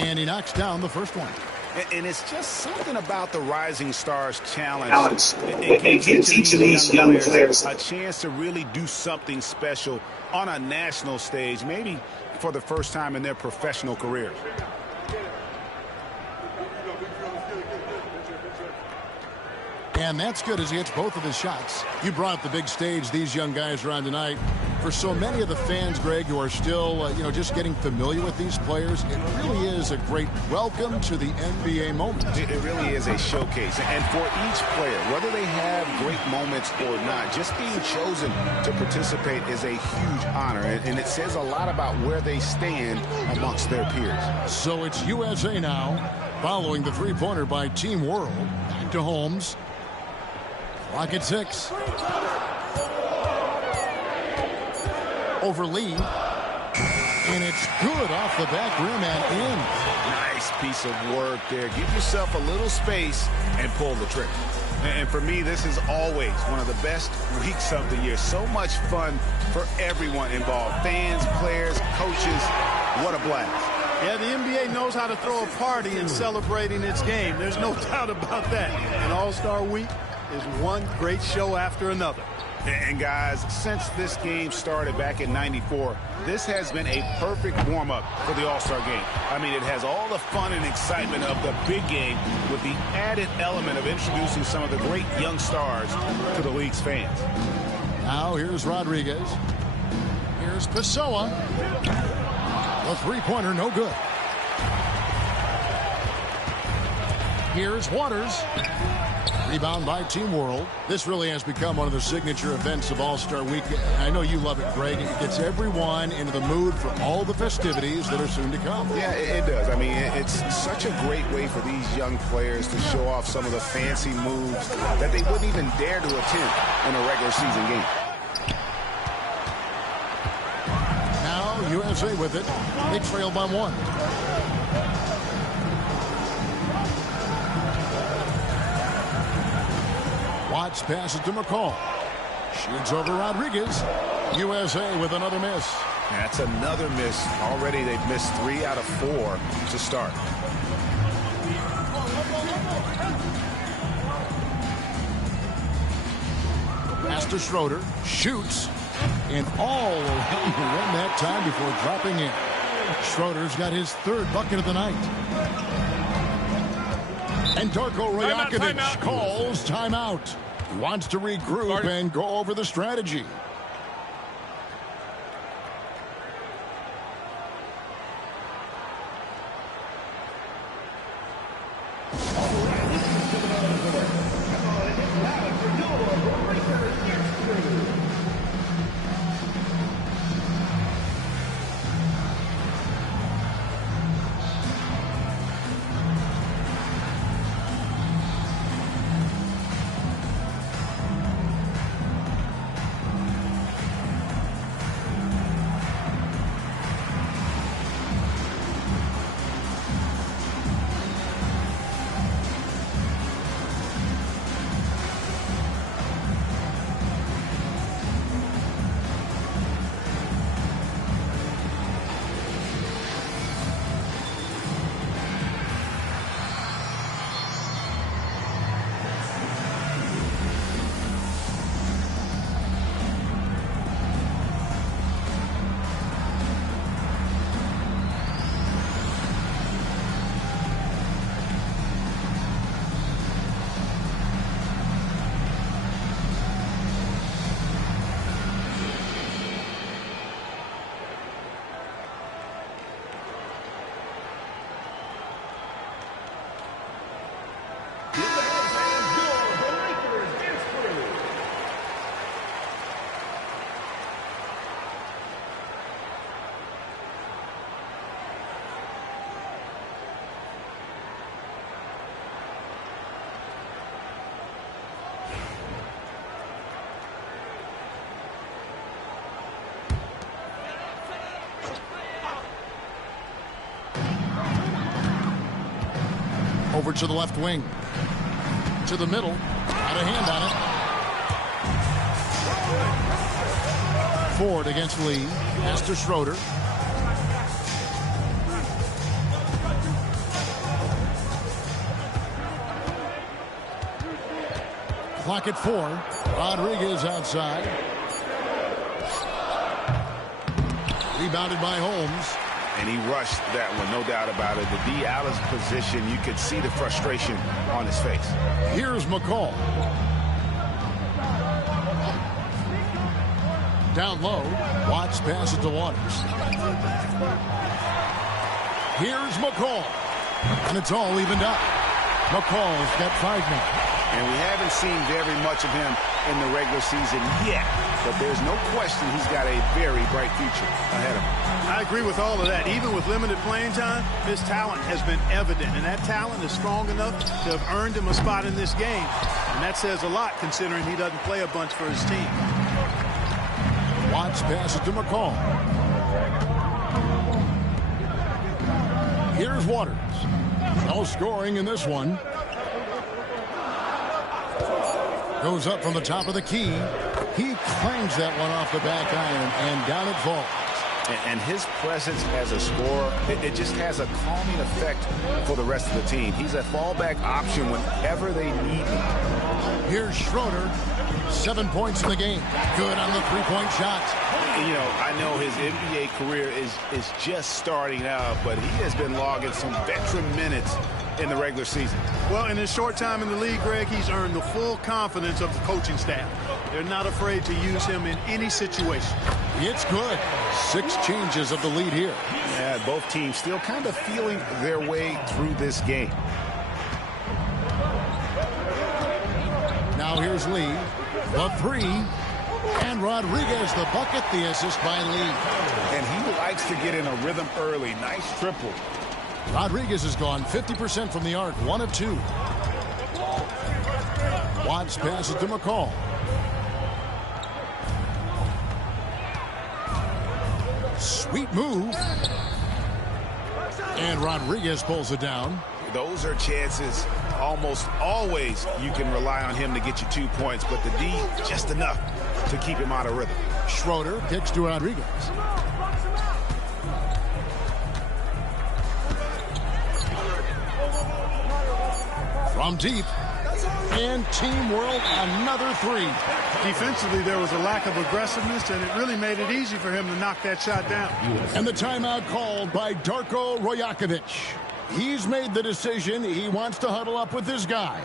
And he knocks down the first one. And it's just something about the Rising Stars Challenge. Alex, it gives each of these young players a chance to really do something special on a national stage, maybe for the first time in their professional careers. And that's good as he hits both of his shots. You brought up the big stage these young guys are on tonight. For so many of the fans, Greg, who are still, just getting familiar with these players, it really is a great welcome to the NBA moment. It really is a showcase. And for each player, whether they have great moments or not, just being chosen to participate is a huge honor. And it says a lot about where they stand amongst their peers. So it's USA now, following the three-pointer by Team World. Back to Holmes. Clock at 6. Over Lee. And it's good off the back rim and in. Nice piece of work there. Give yourself a little space and pull the trigger. And for me, this is always one of the best weeks of the year. So much fun for everyone involved. Fans, players, coaches. What a blast. Yeah, the NBA knows how to throw a party in celebrating its game. There's no doubt about that. And All-Star Week is one great show after another. And guys, since this game started back in '94, this has been a perfect warm-up for the All-Star game. I mean, it has all the fun and excitement of the big game with the added element of introducing some of the great young stars to the league's fans. Now here's Rodriguez. Here's Pessoa. The three-pointer, no good. Here's Waters. Rebound by Team World. This really has become one of the signature events of All-Star Week. I know you love it, Greg. It gets everyone into the mood for all the festivities that are soon to come. Yeah, it does. I mean, it's such a great way for these young players to show off some of the fancy moves that they wouldn't even dare to attempt in a regular season game. Now USA with it. They trail by 1. Watts passes to McCall. Shoots over Rodriguez. USA with another miss. That's another miss. Already they've missed 3 out of 4 to start. Pass to Schroeder. Shoots. And all around the rim that time before dropping in. Schroeder's got his 3rd bucket of the night. And Darko Rajakovic calls timeout. He wants to regroup and go over the strategy. Over to the left wing. To the middle. Got a hand on it. Ford against Lee. Pass to Schroeder. Clock at 4. Rodriguez outside. Rebounded by Holmes. And he rushed that one, no doubt about it. The D out of position, you could see the frustration on his face. Here's McCall. Down low. Watts passes to Waters. Here's McCall. And it's all evened up. McCall's got 5 now. And we haven't seen very much of him in the regular season yet. But there's no question he's got a very bright future ahead of him. I agree with all of that. Even with limited playing time, his talent has been evident. And that talent is strong enough to have earned him a spot in this game. And that says a lot considering he doesn't play a bunch for his team. Watts passes to McCall. Here's Waters. No scoring in this one. Goes up from the top of the key. He clangs that one off the back iron, and down it falls. And his presence as a scorer, it just has a calming effect for the rest of the team. He's a fallback option whenever they need him. Here's Schroeder. 7 points in the game. Good on the three-point shot. You know, I know his NBA career is just starting out, but he has been logging some veteran minutes in the regular season. Well, in his short time in the league, Greg, he's earned the full confidence of the coaching staff. They're not afraid to use him in any situation. It's good. 6 changes of the lead here. Yeah, both teams still kind of feeling their way through this game. Now here's Lee. The 3. And Rodriguez, the bucket, the assist by Lee. And he likes to get in a rhythm early. Nice triple. Rodriguez has gone 50% from the arc, 1 of 2. Watts passes to McCall. Sweet move. And Rodriguez pulls it down. Those are chances almost always you can rely on him to get you 2 points, but the D just enough to keep him out of rhythm. Schroeder kicks to Rodriguez. From deep. And Team World, another 3. Defensively, there was a lack of aggressiveness, and it really made it easy for him to knock that shot down. And the timeout called by Darko Rajakovic. He's made the decision. He wants to huddle up with his guys.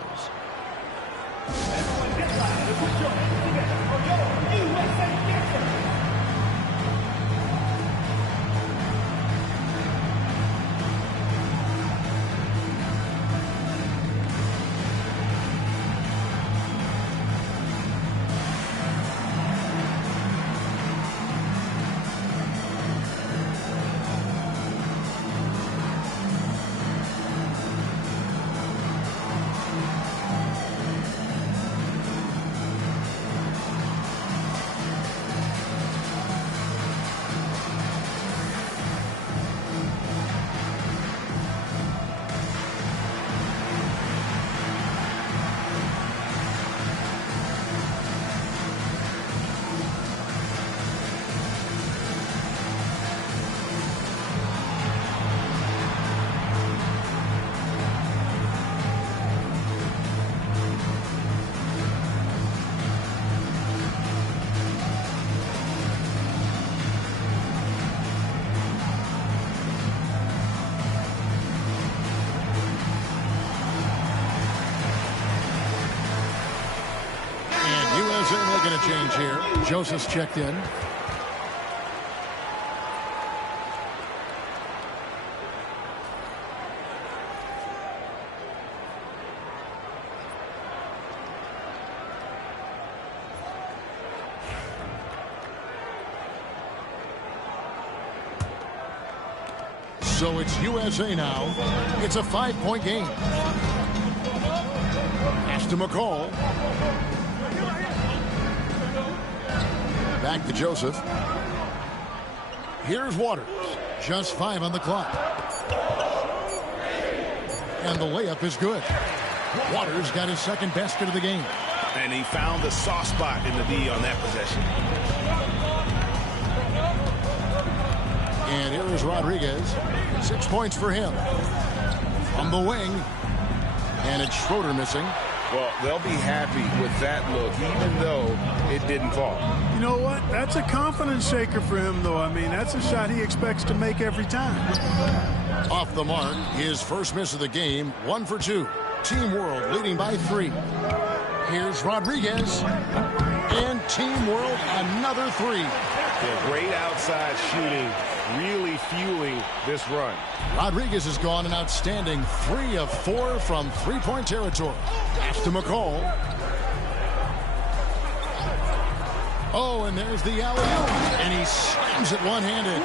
Making a change here. Joseph's checked in. So it's USA now. It's a 5-point game. Pass to McCall. Back to Joseph. Here's Waters. Just 5 on the clock. And the layup is good. Waters got his second basket of the game. And he found the soft spot in the D on that possession. And here is Rodriguez. 6 points for him. From the wing. And it's Schroeder missing. Well, they'll be happy with that look, even though it didn't fall. You know what? That's a confidence shaker for him, though. I mean, that's a shot he expects to make every time. Off the mark, his first miss of the game, 1 for 2. Team World leading by 3. Here's Rodriguez. And Team World another 3. Yeah, great outside shooting, really fueling this run. Rodriguez has gone an outstanding 3 of 4 from three-point territory. Pass to McCall. Oh, and there's the alley-oop. And he slams it one-handed.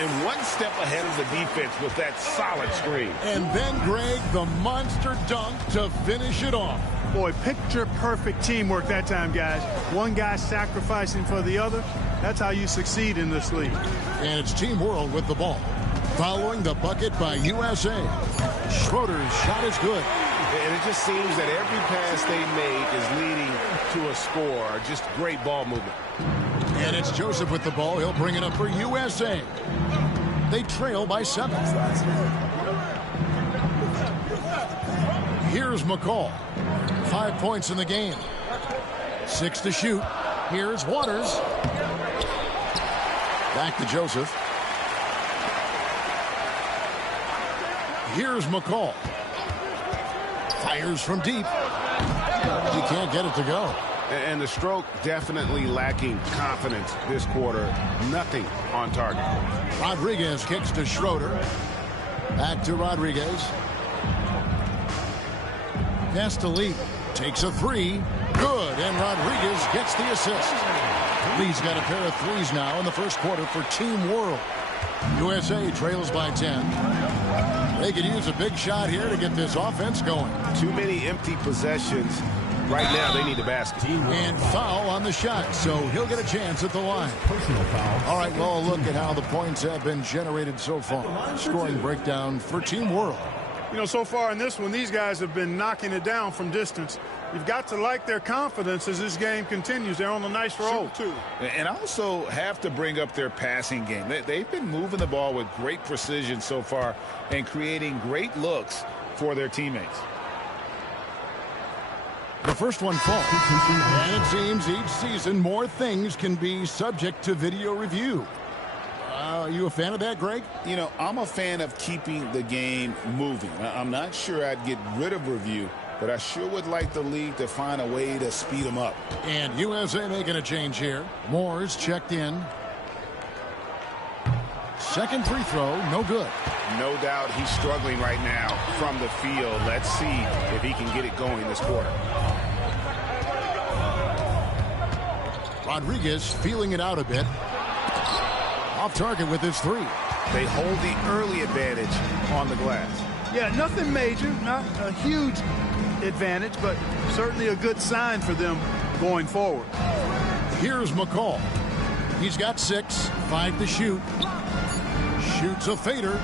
And one step ahead of the defense with that solid screen. And then, Greg, the monster dunk to finish it off. Boy, picture-perfect teamwork that time, guys. One guy sacrificing for the other. That's how you succeed in this league. And it's Team World with the ball. Following the bucket by USA. Schroeder's shot is good. And it just seems that every pass they make is leading to a score. Just great ball movement. And it's Joseph with the ball. He'll bring it up for USA. They trail by 7. Here's McCall. 5 points in the game. 6 to shoot. Here's Waters. Back to Joseph. Here's McCall. Fires from deep. You can't get it to go. And the stroke definitely lacking confidence this quarter. Nothing on target. Rodriguez kicks to Schroeder. Back to Rodriguez. Pass to Lee. Takes a 3. Good. And Rodriguez gets the assist. Lee's got a pair of 3s now in the first quarter for Team World. USA trails by 10. They could use a big shot here to get this offense going. Too many empty possessions. Right now, they need a basket. And foul on the shot, so he'll get a chance at the line. Personal foul. All right, well, look at how the points have been generated so far. Scoring breakdown for Team World. You know, so far in this one, these guys have been knocking it down from distance. You've got to like their confidence as this game continues. They're on a nice roll, too. And also have to bring up their passing game. They've been moving the ball with great precision so far and creating great looks for their teammates. The first one falls. And it seems each season more things can be subject to video review. Are you a fan of that, Greg? You know, I'm a fan of keeping the game moving. I'm not sure I'd get rid of review, but I sure would like the league to find a way to speed them up. And USA making a change here. Moore's checked in. Second free throw, no good. No doubt he's struggling right now from the field. Let's see if he can get it going this quarter. Rodriguez feeling it out a bit. Off target with his 3. They hold the early advantage on the glass. Yeah, nothing major, not a huge advantage, but certainly a good sign for them going forward. Here's McCall. He's got 6, 5 to shoot. Shoots a fader.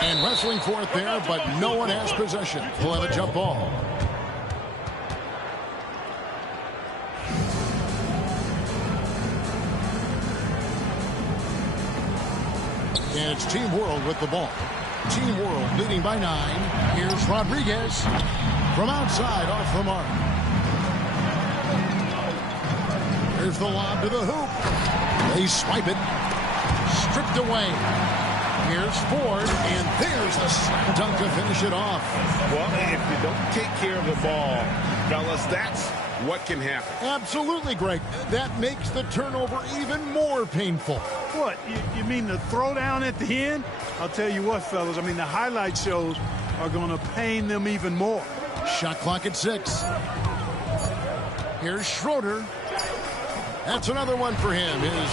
And wrestling for it there, but no one has possession. He'll have a jump ball. And it's Team World with the ball. Team World leading by 9. Here's Rodriguez from outside off the mark. Here's the lob to the hoop. They swipe it. Stripped away. Here's Ford, and there's the slam dunk to finish it off. Well, if you don't take care of the ball, fellas, that's what can happen. Absolutely, Greg. That makes the turnover even more painful. What, you mean the throwdown at the end? I'll tell you what, fellas, I mean, the highlight shows are going to pain them even more. Shot clock at 6. Here's Schroeder. That's another one for him. His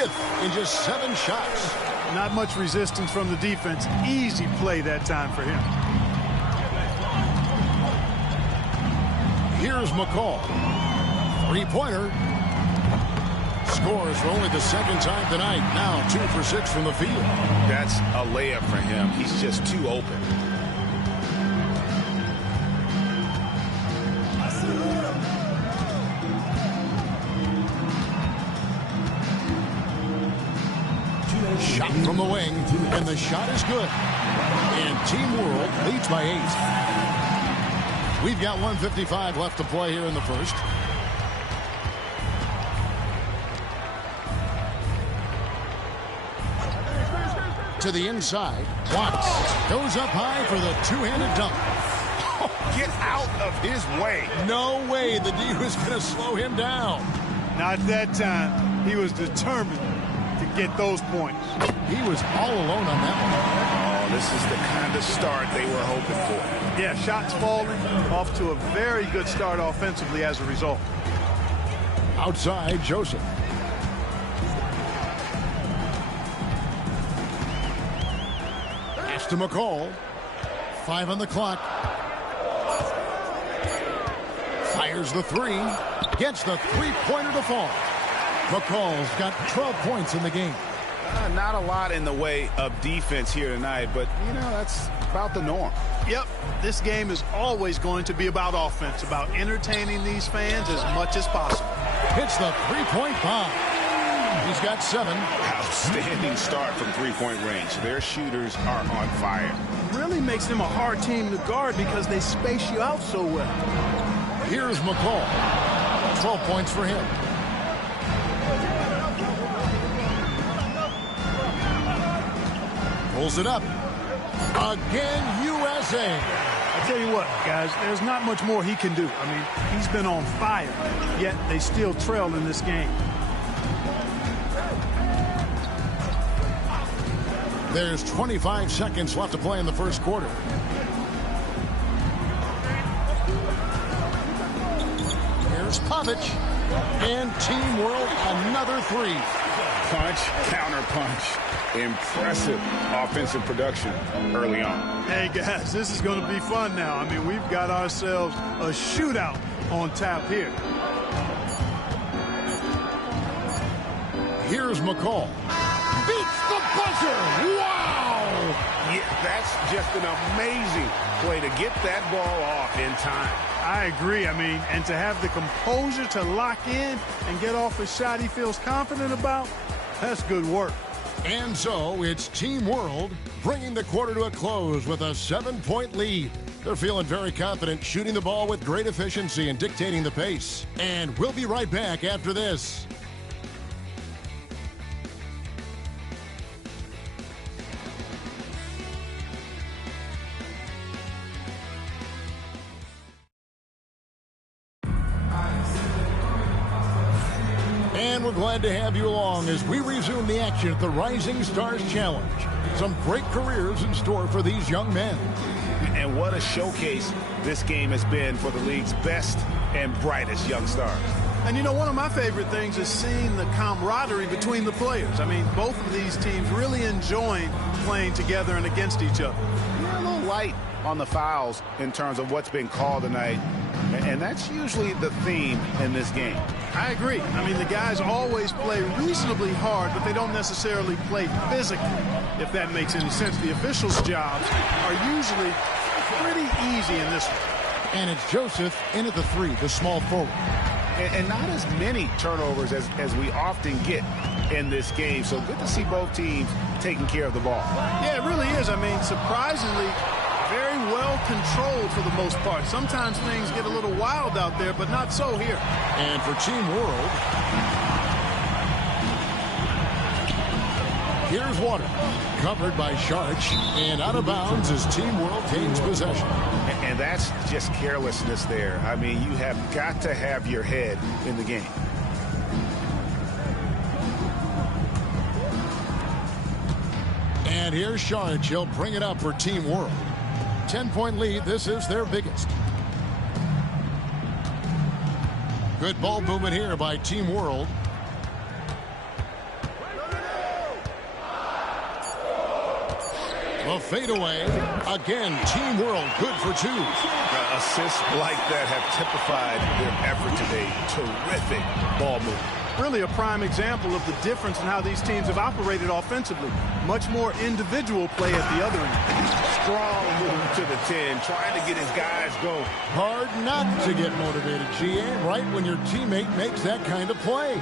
5th in just 7 shots. Not much resistance from the defense. Easy play that time for him. Here's McCall. 3-pointer. Scores for only the 2nd time tonight. Now 2 for 6 from the field. That's a layup for him. He's just too open. Shot from the wing, and the shot is good. And Team World leads by 8. We've got 1:55 left to play here in the first. To the inside, Watts goes up high for the two-handed dunk. Get out of his way. No way the D was going to slow him down. Not that time. He was determined to get those points. He was all alone on that one. Oh, this is the kind of start they were hoping for. Yeah, shots falling, off to a very good start offensively as a result. Outside, Joseph. Pass to McCall. 5 on the clock. Fires the three. Gets the three-pointer to fall. McCall's got 12 points in the game. Not a lot in the way of defense here tonight, but, you know, that's about the norm. Yep, this game is always going to be about offense, about entertaining these fans as much as possible. Hits the three-point bomb. He's got 7. Outstanding start from three-point range. Their shooters are on fire. Really makes them a hard team to guard because they space you out so well. Here's McCall. 12 points for him. Pulls it up. Again, USA. I tell you what, guys, there's not much more he can do. I mean, he's been on fire, yet they still trail in this game. There's 25 seconds left to play in the first quarter. Here's Pavic. And Team World, another three. Punch, counter punch. Impressive offensive production early on. Hey, guys, this is going to be fun now. I mean, we've got ourselves a shootout on tap here. Here's McCall. Beats the buzzer. Wow! Yeah, that's just an amazing play to get that ball off in time. I agree. I mean, and to have the composure to lock in and get off a shot he feels confident about, that's good work. And so it's Team World bringing the quarter to a close with a 7-point lead. They're feeling very confident, shooting the ball with great efficiency and dictating the pace. And we'll be right back after this. And we're glad to have you along as we resume the action at the Rising Stars Challenge. Some great careers in store for these young men. And what a showcase this game has been for the league's best and brightest young stars. And, you know, one of my favorite things is seeing the camaraderie between the players. I mean, both of these teams really enjoying playing together and against each other. You're a little light on the fouls in terms of what's been called tonight. And that's usually the theme in this game. I agree. I mean, the guys always play reasonably hard, but they don't necessarily play physically, if that makes any sense. The officials' jobs are usually pretty easy in this one. And it's Joseph in at the three, the small forward. And not as many turnovers as we often get in this game. So good to see both teams taking care of the ball. Yeah, it really is. I mean, surprisingly, very well controlled for the most part. Sometimes things get a little wild out there, but not so here. And for Team World, here's Water. Covered by Sharch, and out of bounds as Team World gains possession. And that's just carelessness there. I mean, you have got to have your head in the game. And here's Sharch. He'll bring it up for Team World. 10-point lead. This is their biggest. Good ball movement here by Team World. The fadeaway. Again, Team World good for two. Assists like that have typified their effort today. Terrific ball movement. really a prime example of the difference in how these teams have operated offensively. Much more individual play at the other end. Strong move to the 10, trying to get his guys going. Hard not to get motivated, GA, right when your teammate makes that kind of play.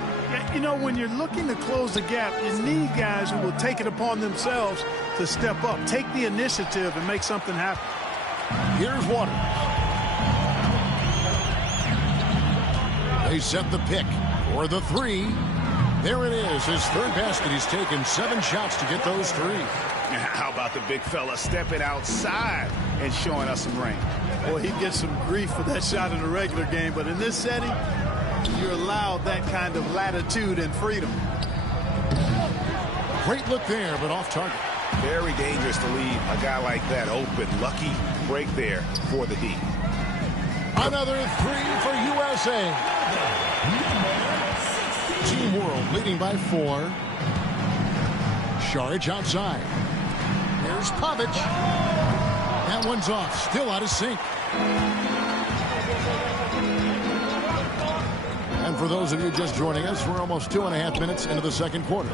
You know, when you're looking to close the gap, you need guys who will take it upon themselves to step up, take the initiative, and make something happen. Here's Waters. They set the pick for the three. There it is, his third basket. He's taken 7 shots to get those 3. How about the big fella stepping outside and showing us some range? Well, he'd get some grief for that shot in the regular game, but in this setting, you're allowed that kind of latitude and freedom. Great look there, but off target. Very dangerous to leave a guy like that open. Lucky break there for the D. Another 3 for USA. Team World leading by 4. Šarić outside. There's Pavic. That one's off. Still out of sync. And for those of you just joining us, we're almost 2.5 minutes into the second quarter.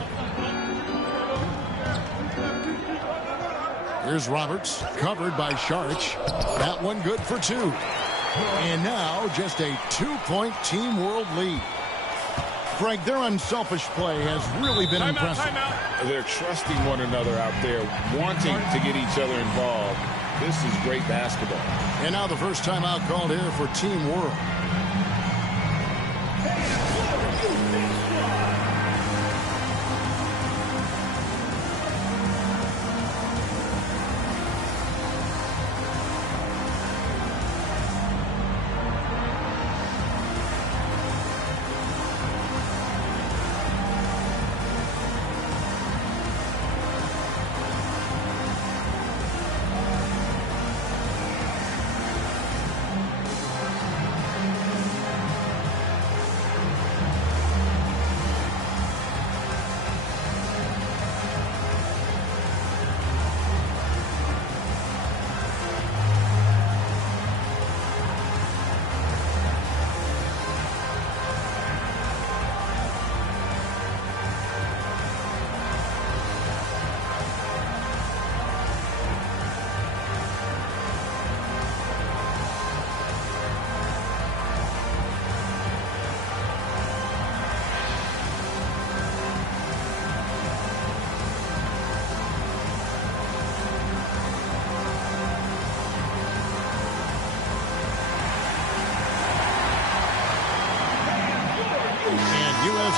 Here's Roberts, covered by Šarić. That one good for 2. And now just a 2-point Team World lead. Greg, their unselfish play has really been impressive. They're trusting one another out there, wanting to get each other involved. This is great basketball. And now the first timeout called here for Team World.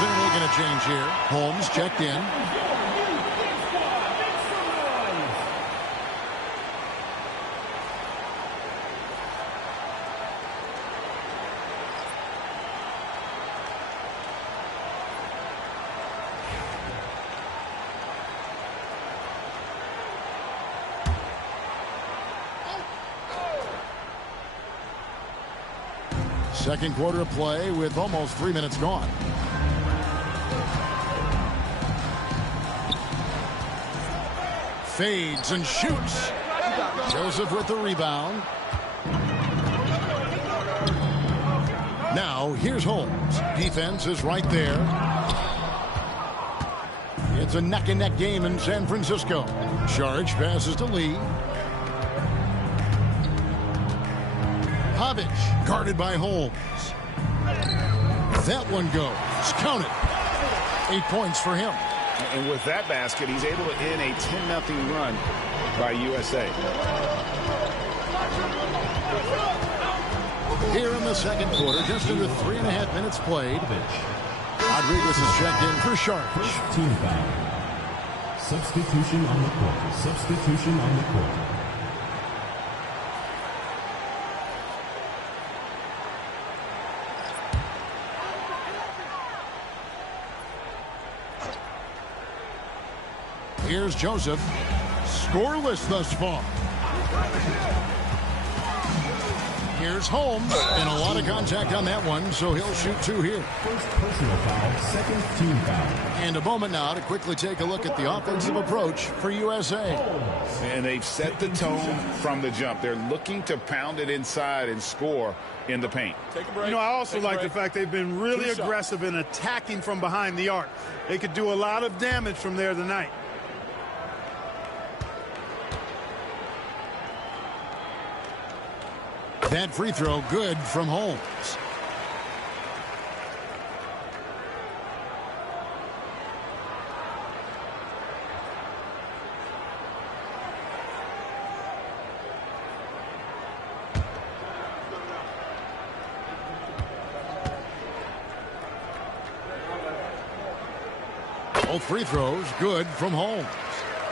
Making a change here. Holmes checked in. Second quarter of play with almost 3 minutes gone. Fades and shoots. Joseph with the rebound. Now here's Holmes. Defense is right there. It's a neck-and-neck game in San Francisco. Šarić passes to Lee. Pavic guarded by Holmes. That one goes. Count it. 8 points for him. And with that basket, he's able to end a 10-0 run by USA. Here in the second quarter, just under 3.5 minutes played. Rodriguez is checked in for Šarić. Team foul. Substitution on the court. Substitution on the court. Here's Joseph. Scoreless thus far. Here's Holmes, and a lot of contact on that one, so he'll shoot 2 here. First personal foul, second team foul. And a moment now to quickly take a look at the offensive approach for USA. And they've set the tone from the jump. They're looking to pound it inside and score in the paint. You know, I also like the fact they've been really aggressive in attacking from behind the arc. They could do a lot of damage from there tonight. That free throw good from Holmes. Both free throws good from Holmes.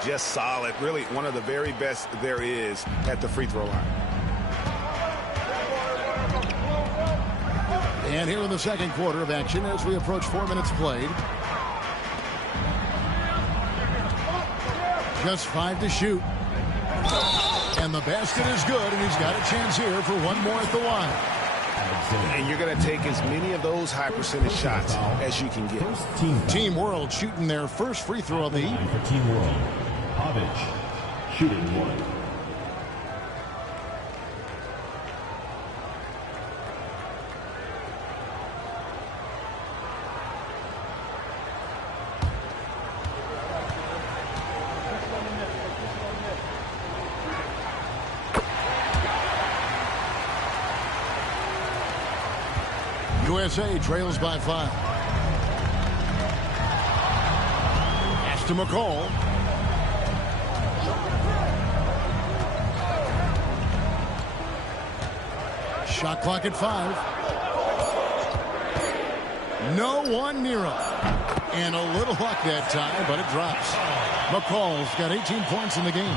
Just solid. Really one of the very best there is at the free throw line. And here in the second quarter of action as we approach 4 minutes played. Just 5 to shoot. And the basket is good, and he's got a chance here for one more at the line. And you're going to take as many of those high percentage shots as you can get. Team World shooting their first free throw of the evening. For Team World, Pavic shooting 1. USA trails by 5. Pass to McCall. Shot clock at 5. No one near him. And a little luck that time, but it drops. McCall's got 18 points in the game.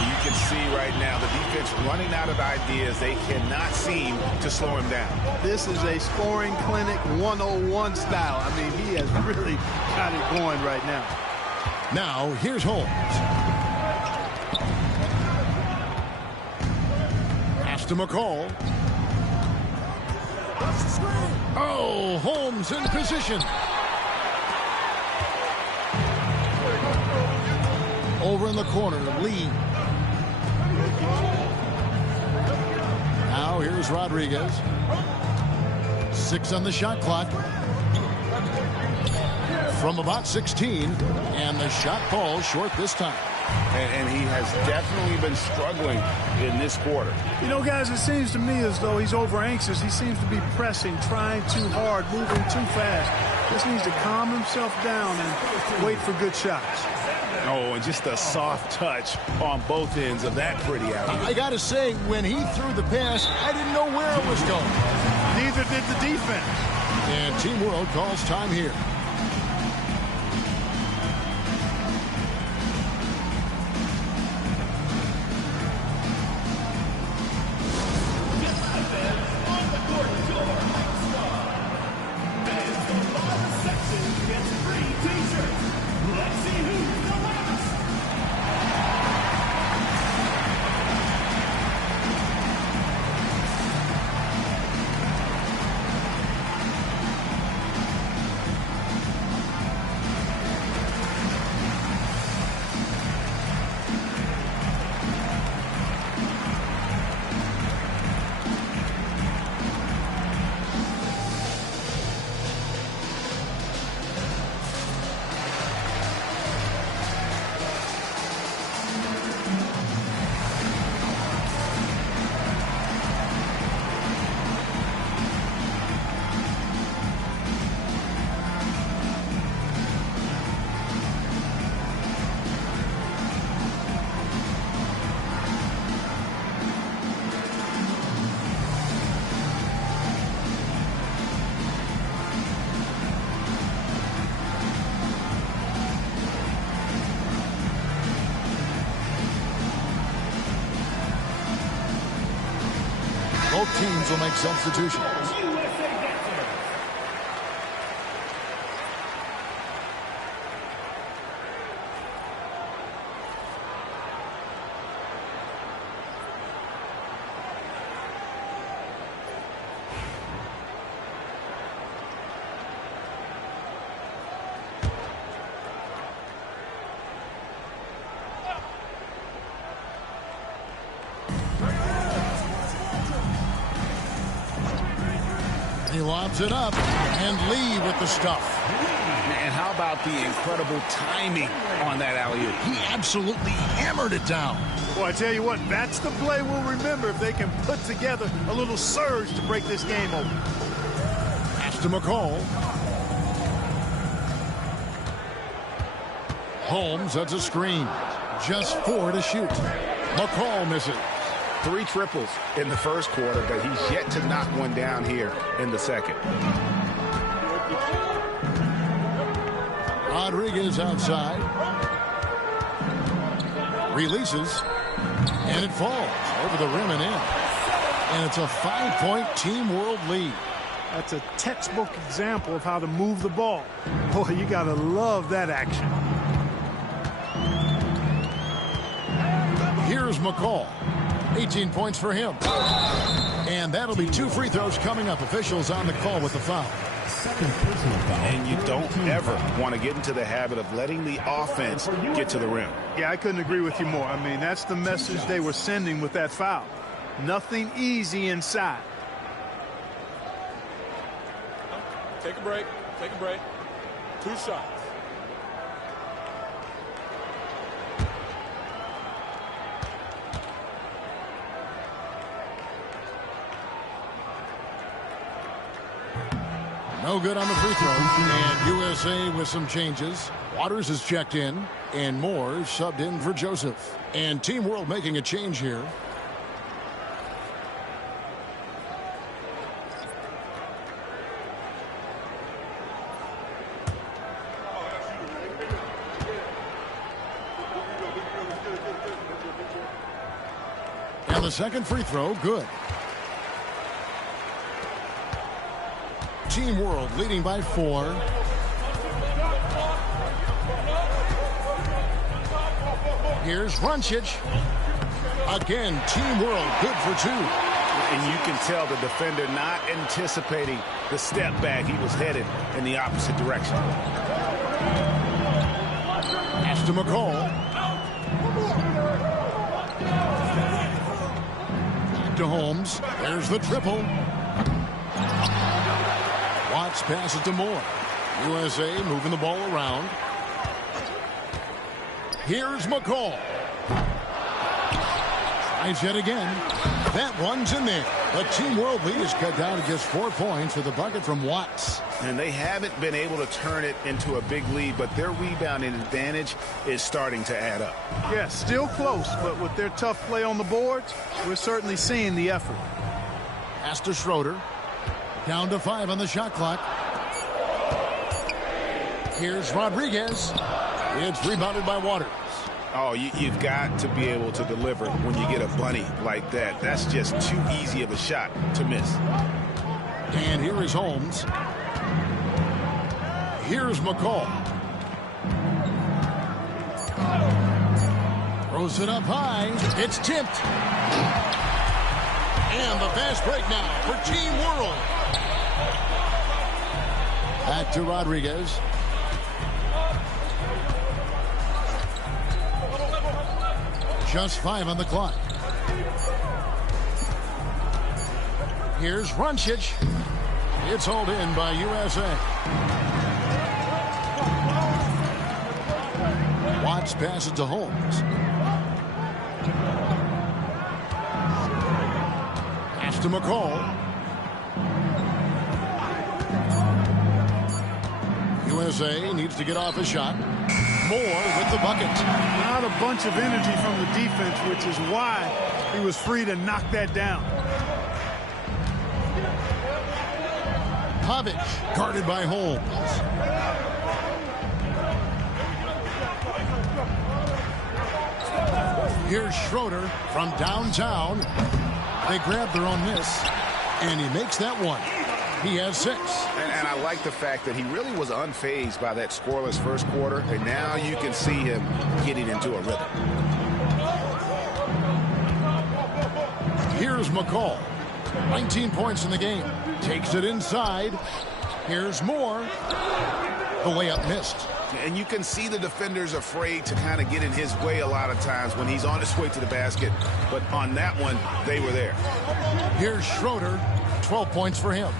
You can see right now the defense running out of ideas. They cannot seem to slow him down. This is a scoring clinic 101 style. I mean, he has really got it going right now. Now, here's Holmes. Pass to McCall. Oh, Holmes in position. Over in the corner, Lee. Now here's Rodriguez. 6 on the shot clock. From about 16, and the shot falls short this time. And he has definitely been struggling in this quarter. You know, guys, it seems to me as though he's over anxious. He seems to be pressing, trying too hard, moving too fast. Just needs to calm himself down and wait for good shots. Oh, and just a soft touch on both ends of that pretty alley. I got to say, when he threw the pass, I didn't know where it was going. Neither did the defense. And Team World calls time here. Both teams will make substitutions. He lobs it up, and Lee with the stuff. And how about the incredible timing on that alley-oop? He absolutely hammered it down. Well, I tell you what, that's the play we'll remember if they can put together a little surge to break this game open. Pass to McCall. Holmes, that's a screen. Just 4 to shoot. McCall misses. 3 triples in the first quarter, but he's yet to knock one down here in the second. Rodriguez outside. Releases. And it falls over the rim and in. And it's a 5-point Team World lead. That's a textbook example of how to move the ball. Boy, you got to love that action. Here's McCall. 18 points for him. And that'll be 2 free throws coming up. Officials on the call with the foul. Second personal foul. And you don't ever want to get into the habit of letting the offense get to the rim. Yeah, I couldn't agree with you more. I mean, that's the message they were sending with that foul. Nothing easy inside. Take a break. Take a break. 2 shots. No good on the free throw. And USA with some changes. Waters is checked in. And Moore subbed in for Joseph. And Team World making a change here. And the second free throw, good. Team World leading by 4. Here's Runcic. Again, Team World good for 2. And you can tell the defender not anticipating the step back. He was headed in the opposite direction. Pass to McCall. Back to Holmes. There's the triple. Watts passes to Moore. USA moving the ball around. Here's McCall. Tries yet again. That one's in there. The Team World lead is cut down to just 4 points with the bucket from Watts. And they haven't been able to turn it into a big lead, but their rebounding advantage is starting to add up. Yeah, still close, but with their tough play on the boards, we're certainly seeing the effort. Pass to Schroeder. Down to 5 on the shot clock. Here's Rodriguez. It's rebounded by Waters. Oh, you've got to be able to deliver when you get a bunny like that. That's just too easy of a shot to miss. And here is Holmes. Here's McCall. Throws it up high. It's tipped. And the fast break now for Team World. Back to Rodriguez. Just 5 on the clock. Here's Runcic. It's hauled in by USA. Watts passes to Holmes. Pass to McCall. USA needs to get off a shot. Moore with the bucket. Not a bunch of energy from the defense, which is why he was free to knock that down. Pavic guarded by Holmes. Here's Schroeder from downtown. They grab their own miss, and he makes that one. He has 6. And I like the fact that he really was unfazed by that scoreless first quarter, and now you can see him getting into a rhythm. Here's McCall. 19 points in the game. Takes it inside. Here's Moore. The layup missed. And you can see the defenders afraid to kind of get in his way a lot of times when he's on his way to the basket. But on that one, they were there. Here's Schroeder. 12 points for him.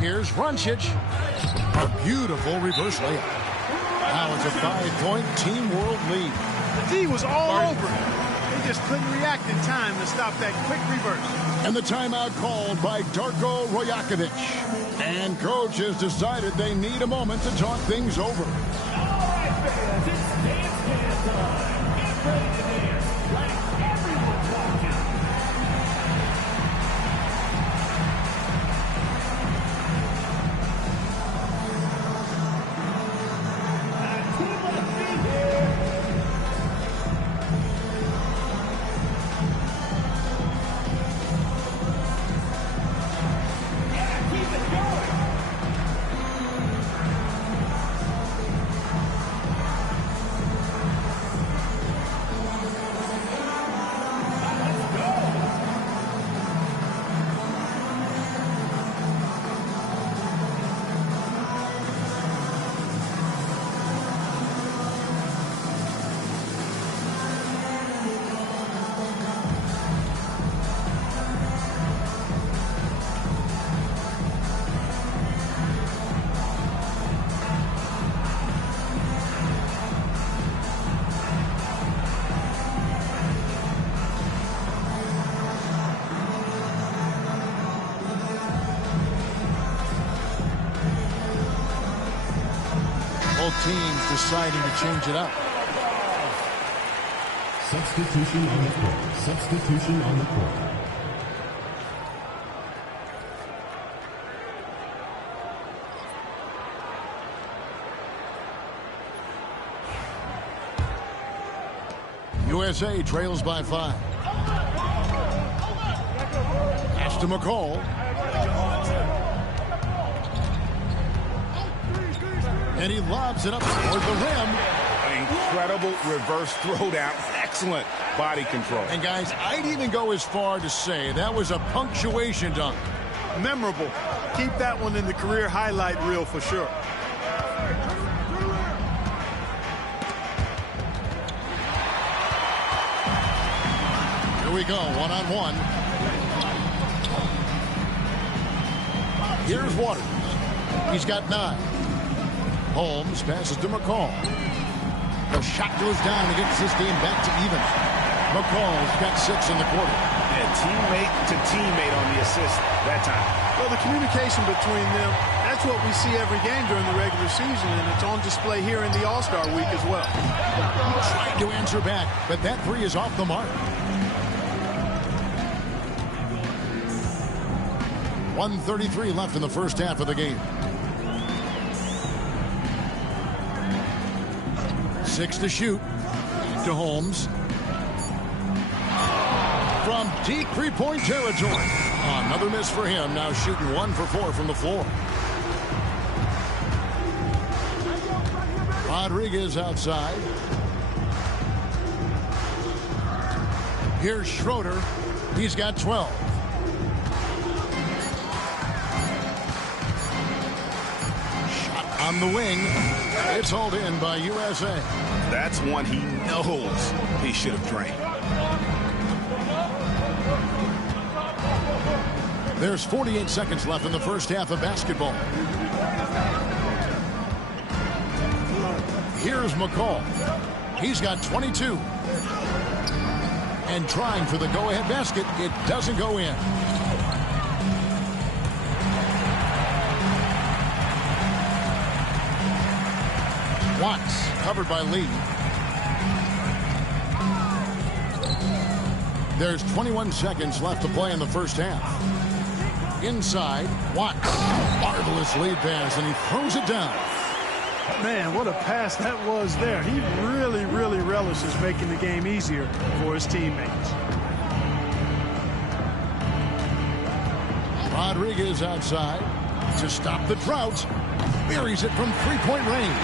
Here's Runcic. A beautiful reverse layup. Now it's a 5-point Team World lead. The D was all over it. They just couldn't react in time to stop that quick reverse. And the timeout called by Darko Rajakovic. And coach has decided they need a moment to talk things over. All right, fans, it's dance time. Get ready to dance like everyone's watching. Both teams deciding to change it up. Substitution on the court. Substitution on the court. USA trails by 5. Pass to McCall. And he lobs it up toward the rim. An incredible reverse throwdown. Excellent body control. And guys, I'd even go as far to say that was a punctuation dunk. Memorable. Keep that one in the career highlight reel for sure. Here we go, one-on-one. Here's Waters. He's got 9. Holmes passes to McCall. The shot goes down and gets this game back to even. McCall's got 6 in the quarter. Yeah, teammate to teammate on the assist that time. Well, the communication between them, that's what we see every game during the regular season, and it's on display here in the All-Star week as well. Trying to answer back, but that 3 is off the mark. 1:33 left in the first half of the game. 6 to shoot. To Holmes. From deep three-point territory. Another miss for him. Now shooting 1 for 4 from the floor. Rodriguez outside. Here's Schroeder. He's got 12. Shot on the wing. It's hauled in by USA. That's one he knows he should have drained. There's 48 seconds left in the first half of basketball. Here's McCall. He's got 22. And trying for the go-ahead basket. It doesn't go in. Watts covered by Lee. There's 21 seconds left to play in the first half. Inside, Watts. Marvelous lead pass, and he throws it down. Man, what a pass that was there. He really, really relishes making the game easier for his teammates. Rodriguez outside to stop the drought. Buries it from three-point range.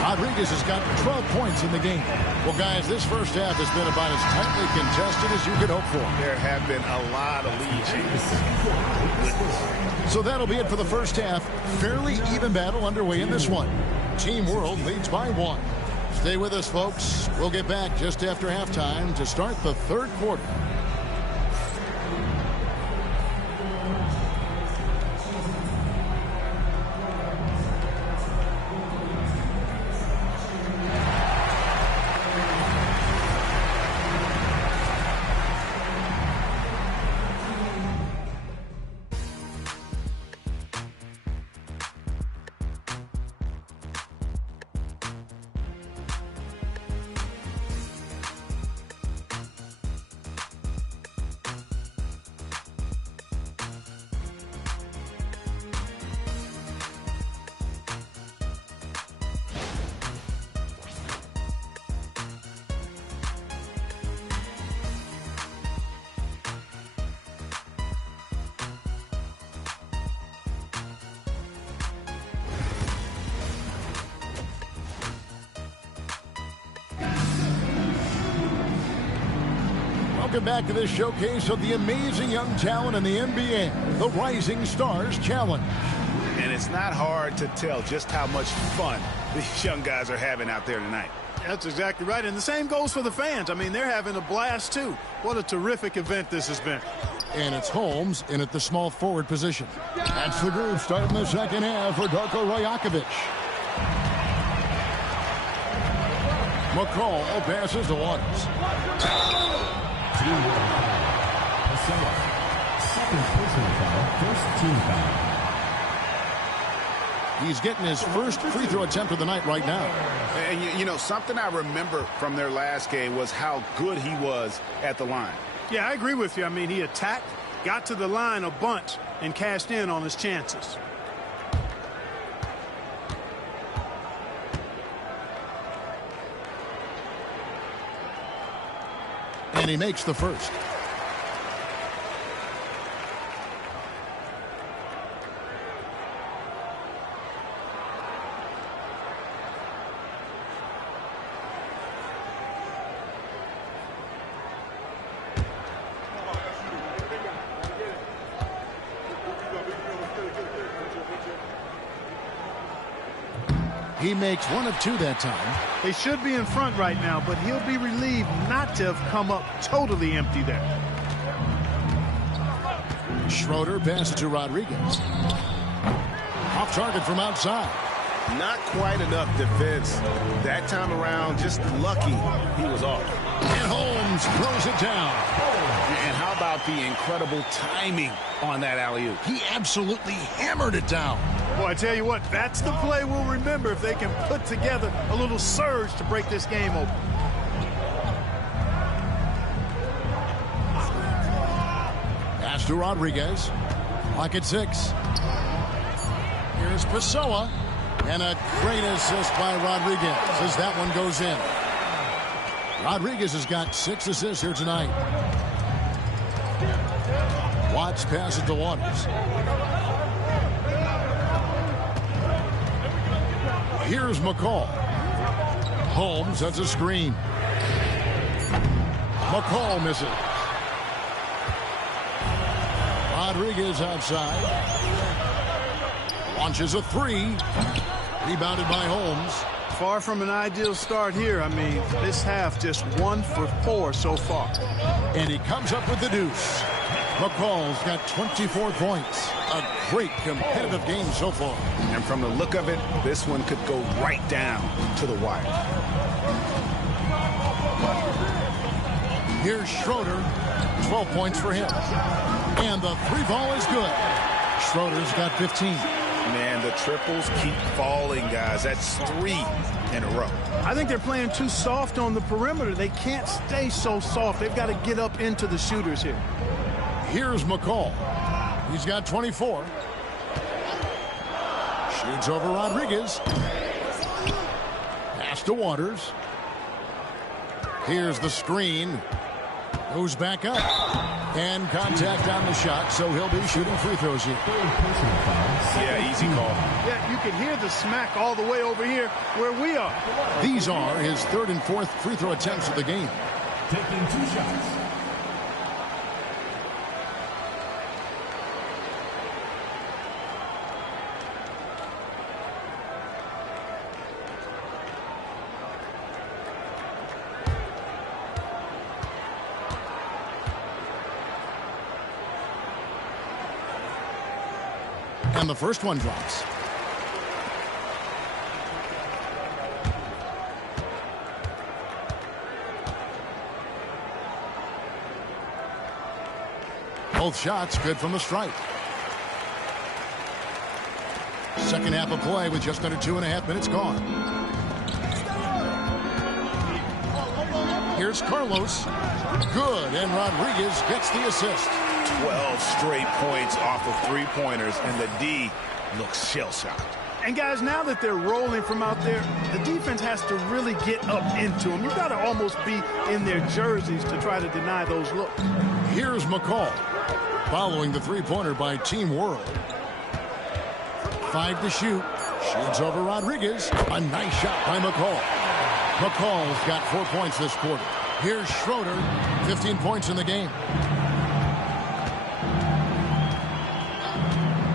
Rodriguez has got 12 points in the game. Well, guys, this first half has been about as tightly contested as you could hope for. There have been a lot of lead changes. So that'll be it for the first half. Fairly even battle underway in this one. Team World leads by 1. Stay with us, folks. We'll get back just after halftime to start the third quarter. Welcome back to this showcase of the amazing young talent in the NBA, the Rising Stars Challenge. And it's not hard to tell just how much fun these young guys are having out there tonight. That's exactly right, and the same goes for the fans. I mean, they're having a blast, too. What a terrific event this has been. And it's Holmes in at the small forward position. That's the group starting the second half for Darko Rajakovic. McCall passes to Waters. Second personal foul, first team foul. He's getting his first free throw attempt of the night right now. And, you know, something I remember from their last game was how good he was at the line. Yeah, I agree with you. I mean, he attacked, got to the line a bunch, and cashed in on his chances. And he makes the first. He makes one of two that time. They should be in front right now, but he'll be relieved not to have come up totally empty there. Schroeder passes to Rodriguez. Off target from outside. Not quite enough defense. That time around, just lucky he was off. And Holmes throws it down. And how about the incredible timing on that alley-oop? He absolutely hammered it down. Boy, I tell you what, that's the play we'll remember if they can put together a little surge to break this game open. Pass to Rodriguez. Clock at 6. Here's Pessoa. And a great assist by Rodriguez as that one goes in. Rodriguez has got 6 assists here tonight. Watts passes to Waters. Here's McCall. Holmes, that's a screen. McCall misses. Rodriguez outside. Launches a 3. Rebounded by Holmes. Far from an ideal start here. I mean, this half just 1 for 4 so far. And he comes up with the deuce. McCall's got 24 points. A great competitive game so far. And from the look of it, this one could go right down to the wire. Here's Schroeder. 12 points for him. And the 3 ball is good. Schroeder's got 15. Man, the triples keep falling, guys. That's 3 in a row. I think they're playing too soft on the perimeter. They can't stay so soft. They've got to get up into the shooters here. Here's McCall. He's got 24. Shoots over Rodriguez. Pass to Waters. Here's the screen. Goes back up. And contact on the shot, so he'll be shooting free throws here. Yeah, easy call. Yeah, you can hear the smack all the way over here where we are. These are his 3rd and 4th free throw attempts of the game. Taking 2 shots. And the first one drops. Both shots good from the stripe. Second half of play with just under 2.5 minutes gone. Here's Carlos. Good, and Rodriguez gets the assist. 12 straight points off of 3-pointers, and the D looks shell-shocked. And guys, now that they're rolling from out there, the defense has to really get up into them. You've got to almost be in their jerseys to try to deny those looks. Here's McCall. Following the 3-pointer by Team World. 5 to shoot. Shoots over Rodriguez. A nice shot by McCall. McCall's got 4 points this quarter. Here's Schroeder, 15 points in the game.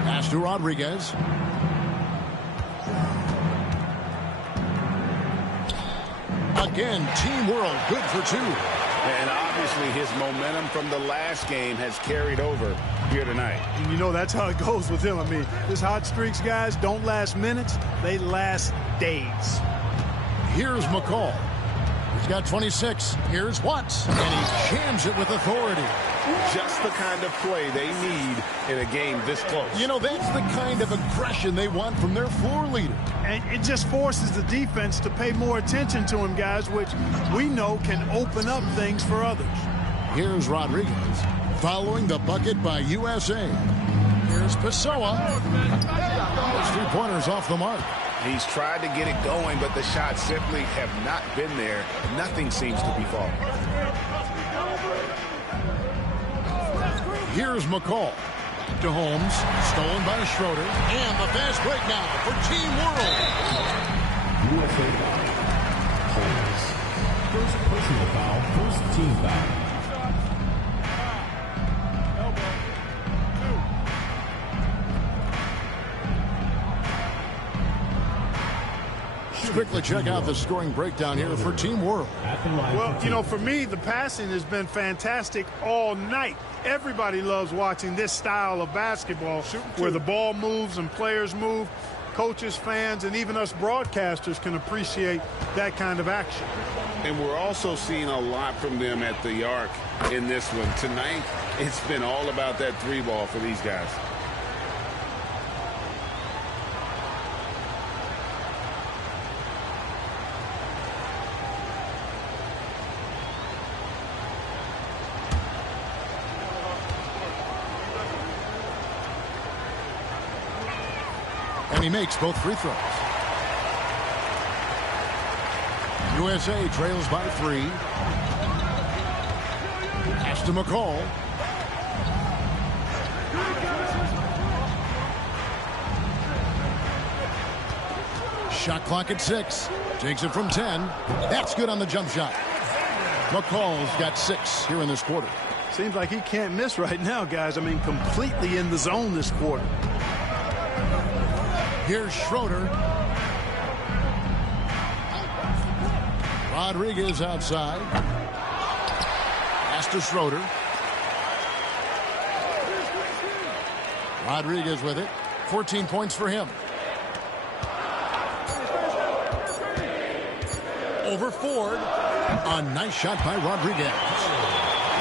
Pass to Rodriguez. Again, Team World, good for two. And obviously his momentum from the last game has carried over here tonight. And you know that's how it goes with him. I mean, his hot streaks, guys, don't last minutes. They last days. Here's McCall. He's got 26. Here's Watts. And he jams it with authority. Just the kind of play they need in a game this close. You know, that's the kind of aggression they want from their floor leader. And it just forces the defense to pay more attention to him, guys, which we know can open up things for others. Here's Rodriguez, following the bucket by USA. Here's Pessoa. Those three-pointers off the mark. He's tried to get it going, but the shots simply have not been there. Nothing seems to be falling. Here's McCall. To Holmes. Stolen by Schroeder. And the fast break now for Team World. USA foul. Holmes. First personal foul, first team foul. Quickly check out the scoring breakdown here for Team World. Well, you know, for me, the passing has been fantastic all night. Everybody loves watching this style of basketball where the ball moves and players move. Coaches, fans, and even us broadcasters can appreciate that kind of action. And we're also seeing a lot from them at the arc in this one. Tonight, it's been all about that three ball for these guys. And he makes both free throws. USA trails by 3. Pass to McCall. Shot clock at 6. Takes it from 10. That's good on the jump shot. McCall's got 6 here in this quarter. Seems like he can't miss right now, guys. I mean, completely in the zone this quarter. Here's Schroeder. Rodriguez outside. Pass to Schroeder. Rodriguez with it. 14 points for him. Over Ford. A nice shot by Rodriguez.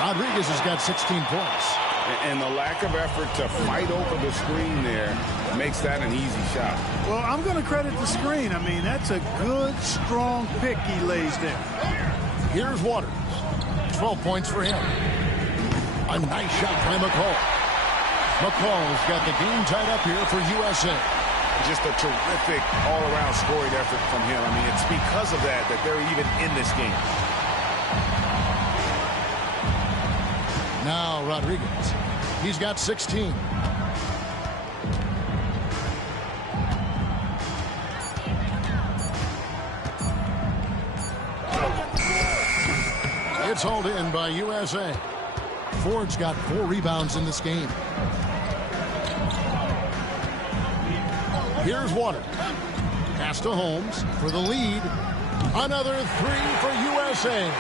Rodriguez has got 16 points. And the lack of effort to fight over the screen there makes that an easy shot. Well, I'm going to credit the screen. I mean, that's a good, strong pick he lays there. Here's Waters. 12 points for him. A nice shot by McCall. McCall's got the game tied up here for USA. Just a terrific all-around scoring effort from him. I mean, it's because of that they're even in this game. Now Rodriguez. He's got 16. It's hauled in by USA. Ford's got 4 rebounds in this game. Here's Waters. Pass to Holmes for the lead. Another 3 for USA.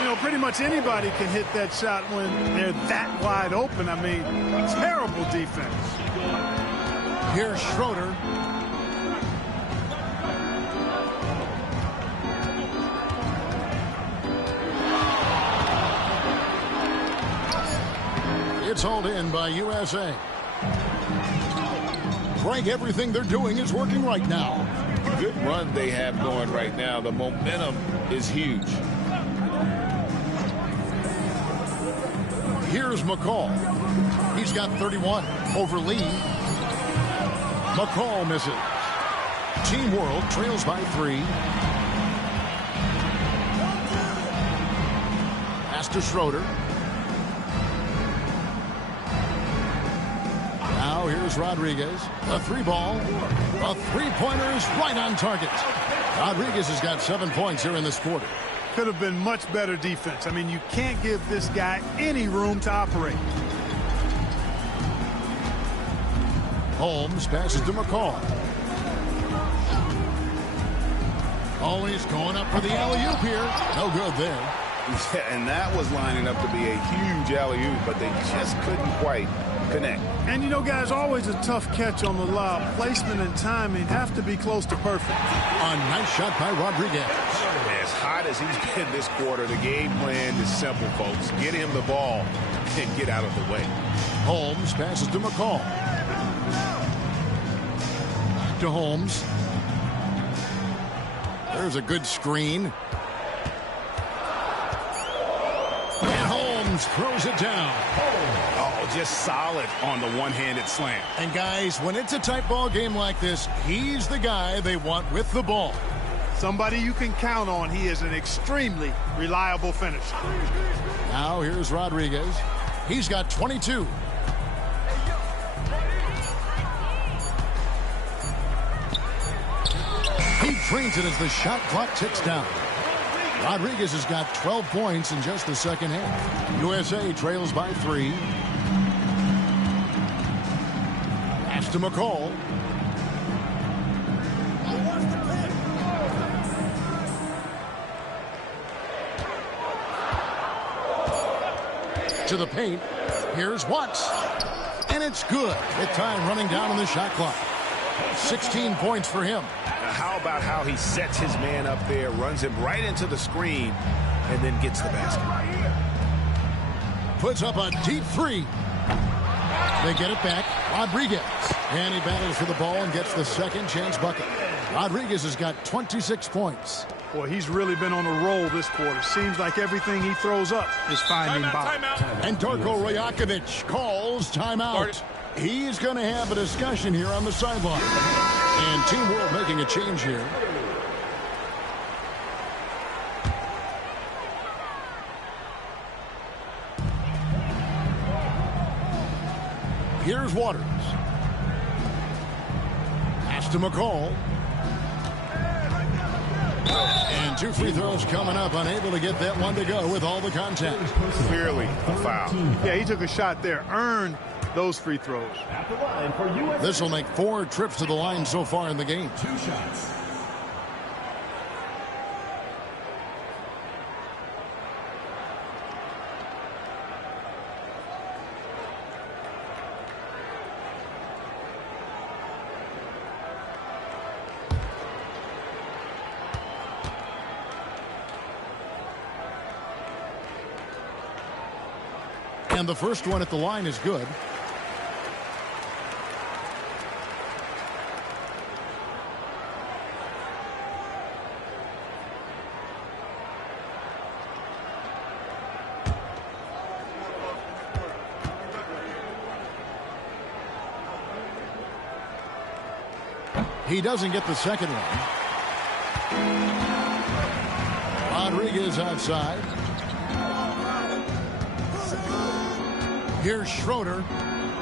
You know, pretty much anybody can hit that shot when they're that wide open. I mean, terrible defense. Here's Schroeder. It's hauled in by USA. Greg, everything they're doing is working right now. Good run they have going right now. The momentum is huge. Here's McCall. He's got 31 over Lee. McCall misses. Team World trails by 3. Pass to Schroeder. Now here's Rodriguez. A 3-ball. A 3-pointer is right on target. Rodriguez has got 7 points here in this quarter. Could have been much better defense. I mean, you can't give this guy any room to operate. Holmes passes to McCall. Oh, he's going up for the alley-oop here. No good there. Yeah, and that was lining up to be a huge alley-oop, but they just couldn't quite connect. And, you know, guys, always a tough catch on the lob. Placement and timing have to be close to perfect. A nice shot by Rodriguez. As hot as he's been this quarter, the game plan is simple, folks. Get him the ball and get out of the way. Holmes passes to McCall. Back to Holmes. There's a good screen. And Holmes throws it down. Oh, just solid on the one-handed slam. And guys, when it's a tight ball game like this, he's the guy they want with the ball. Somebody you can count on. He is an extremely reliable finisher. Now here's Rodriguez. He's got 22. He trains it as the shot clock ticks down. Rodriguez has got 12 points in just the second half. USA trails by 3. Pass to McCall. To the paint. Here's Watts. And it's good. With time running down on the shot clock. 16 points for him. How about how he sets his man up there, runs him right into the screen, and then gets the basket. Puts up a deep 3. They get it back. Rodriguez. And he battles for the ball and gets the second chance bucket. Rodriguez has got 26 points. Boy, he's really been on a roll this quarter. Seems like everything he throws up is finding bottom. And Darko Rajakovic calls timeout. He's going to have a discussion here on the sideline. And Team World making a change here. Here's Waters. Pass to McCall. And 2 free throws coming up. Unable to get that one to go with all the contact. Clearly a foul. Yeah, he took a shot there. Earned those free throws. This will make 4 trips to the line so far in the game. 2 shots. And the first one at the line is good. He doesn't get the second one. Rodriguez outside. Here's Schroeder.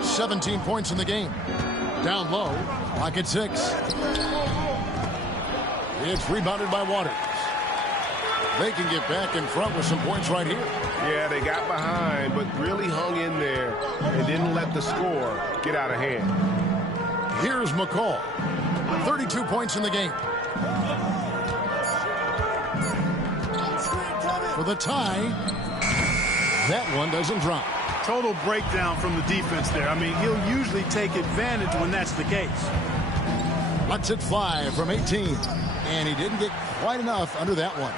17 points in the game. Down low. Pocket 6. It's rebounded by Waters. They can get back in front with some points right here. Yeah, they got behind, but really hung in there and didn't let the score get out of hand. Here's McCall. 32 points in the game. For the tie. That one doesn't drop. Total breakdown from the defense there. I mean, he'll usually take advantage when that's the case. Lets it fly from 18. And he didn't get quite enough under that one.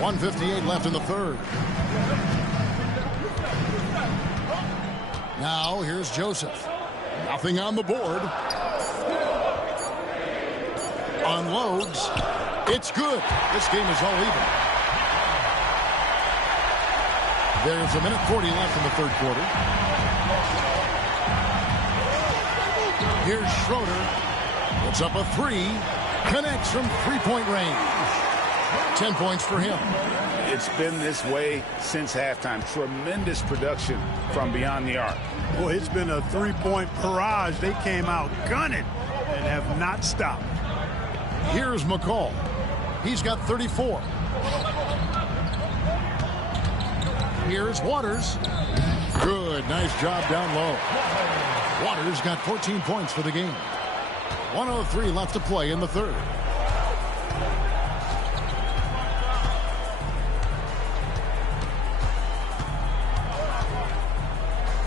1:58 left in the third. Now here's Joseph. Nothing on the board. Unloads. It's good. This game is all even. There's 1:40 left in the third quarter. Here's Schroeder. Puts up a 3. Connects from three-point range. 10 points for him. It's been this way since halftime. Tremendous production from beyond the arc. Boy, it's been a three-point barrage. They came out gunning and have not stopped. Here's McCall. He's got 34. Here's Waters. Good. Nice job down low. Waters got 14 points for the game. 1:03 left to play in the third.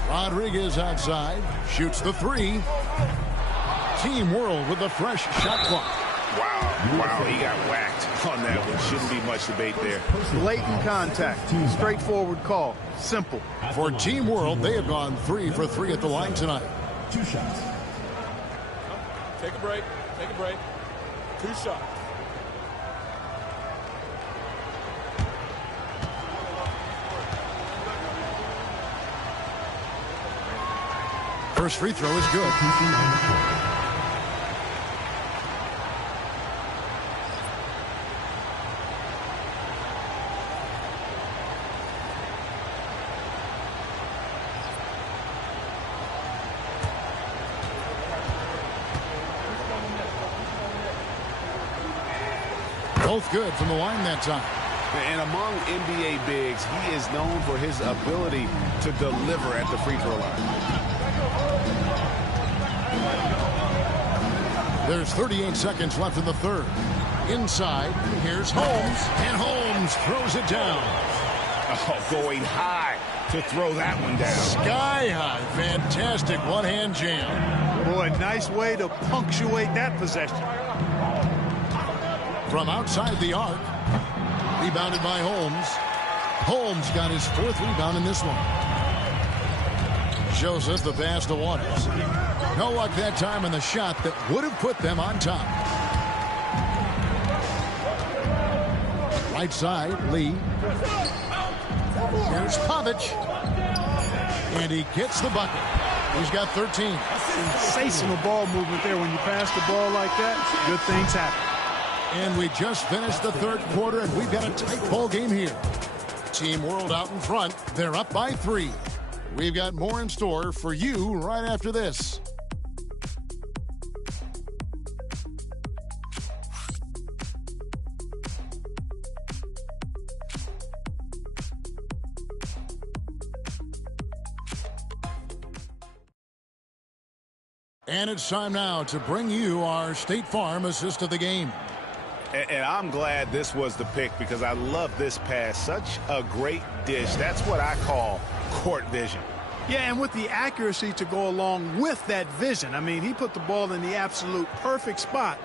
Rodriguez outside. Shoots the three. Team World with the fresh shot clock. Wow, he got whacked on that one. Shouldn't be much debate there. Blatant contact. Straightforward call. Simple. For Team World, they have gone 3 for 3 at the line tonight. 2 shots. Take a break. Take a break. 2 shots. First free throw is good. Both good from the line that time. And among NBA bigs, he is known for his ability to deliver at the free throw line. There's 38 seconds left in the third. Inside, here's Holmes, and Holmes throws it down. Oh, going high to throw that one down. Sky high. Fantastic one-hand jam. Boy, nice way to punctuate that possession. From outside the arc. Rebounded by Holmes. Holmes got his 4th rebound in this one. Shows us the pass to Waters. No luck that time on the shot that would have put them on top. Right side, Lee. There's Pavic. And he gets the bucket. He's got 13. Sensational ball movement there. When you pass the ball like that, good things happen. And we just finished the third quarter, and we've got a tight ball game here. Team World out in front. They're up by 3. We've got more in store for you right after this. And it's time now to bring you our State Farm assist of the game. And I'm glad this was the pick because I love this pass. Such a great dish. That's what I call court vision. Yeah, and with the accuracy to go along with that vision. I mean, he put the ball in the absolute perfect spot.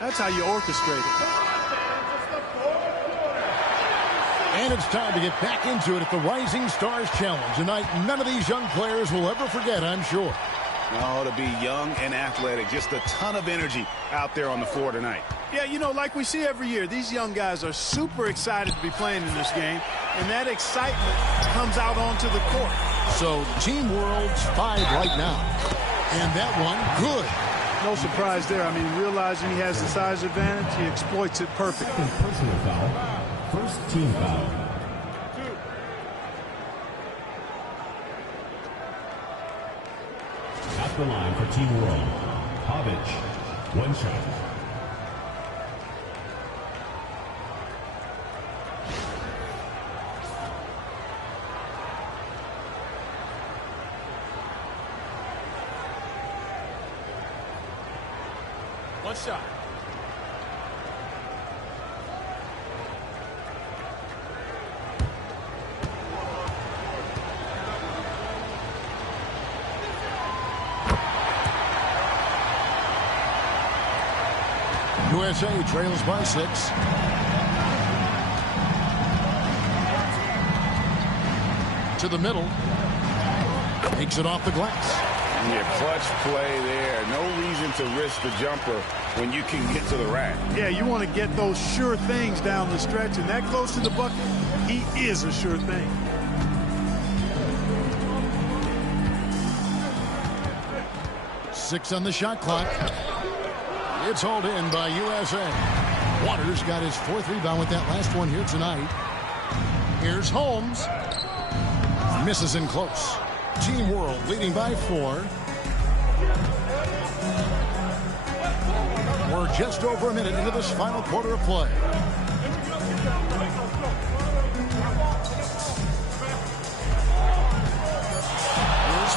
That's how you orchestrate it. And it's time to get back into it at the Rising Stars Challenge. Tonight, none of these young players will ever forget, I'm sure. Oh, to be young and athletic. Just a ton of energy out there on the floor tonight. Yeah, you know, like we see every year, these young guys are super excited to be playing in this game, and that excitement comes out onto the court. So, Team World's 5 right now. And that one, good. No surprise there. I mean, realizing he has the size advantage, he exploits it perfectly. Personal foul. First team foul. At the line for Team World, Pavic, 1 shot. One shot. USA trails by 6. To the middle. Takes it off the glass. Yeah, clutch play there. No reason to risk the jumper when you can get to the rack. Yeah, you want to get those sure things down the stretch, and that close to the bucket, he is a sure thing. Six on the shot clock. It's hauled in by USA. Waters got his 4th rebound with that last one here tonight. Here's Holmes. Misses in close. Team World leading by 4. We're We're just over a minute into this final quarter of play. Here's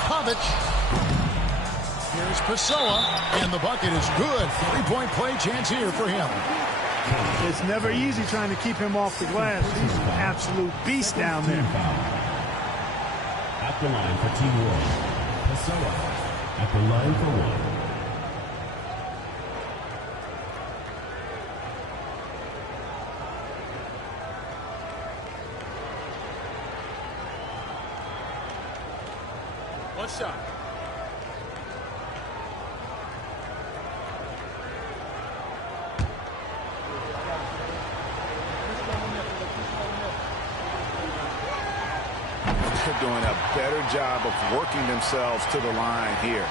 Pavic. Here's Pessoa. And the bucket is good. 3-point play chance here for him. It's never easy trying to keep him off the glass. He's an absolute beast down there. At the line for Team World, Pessoa at the line for one. One shot. They're doing a better job of working themselves to the line here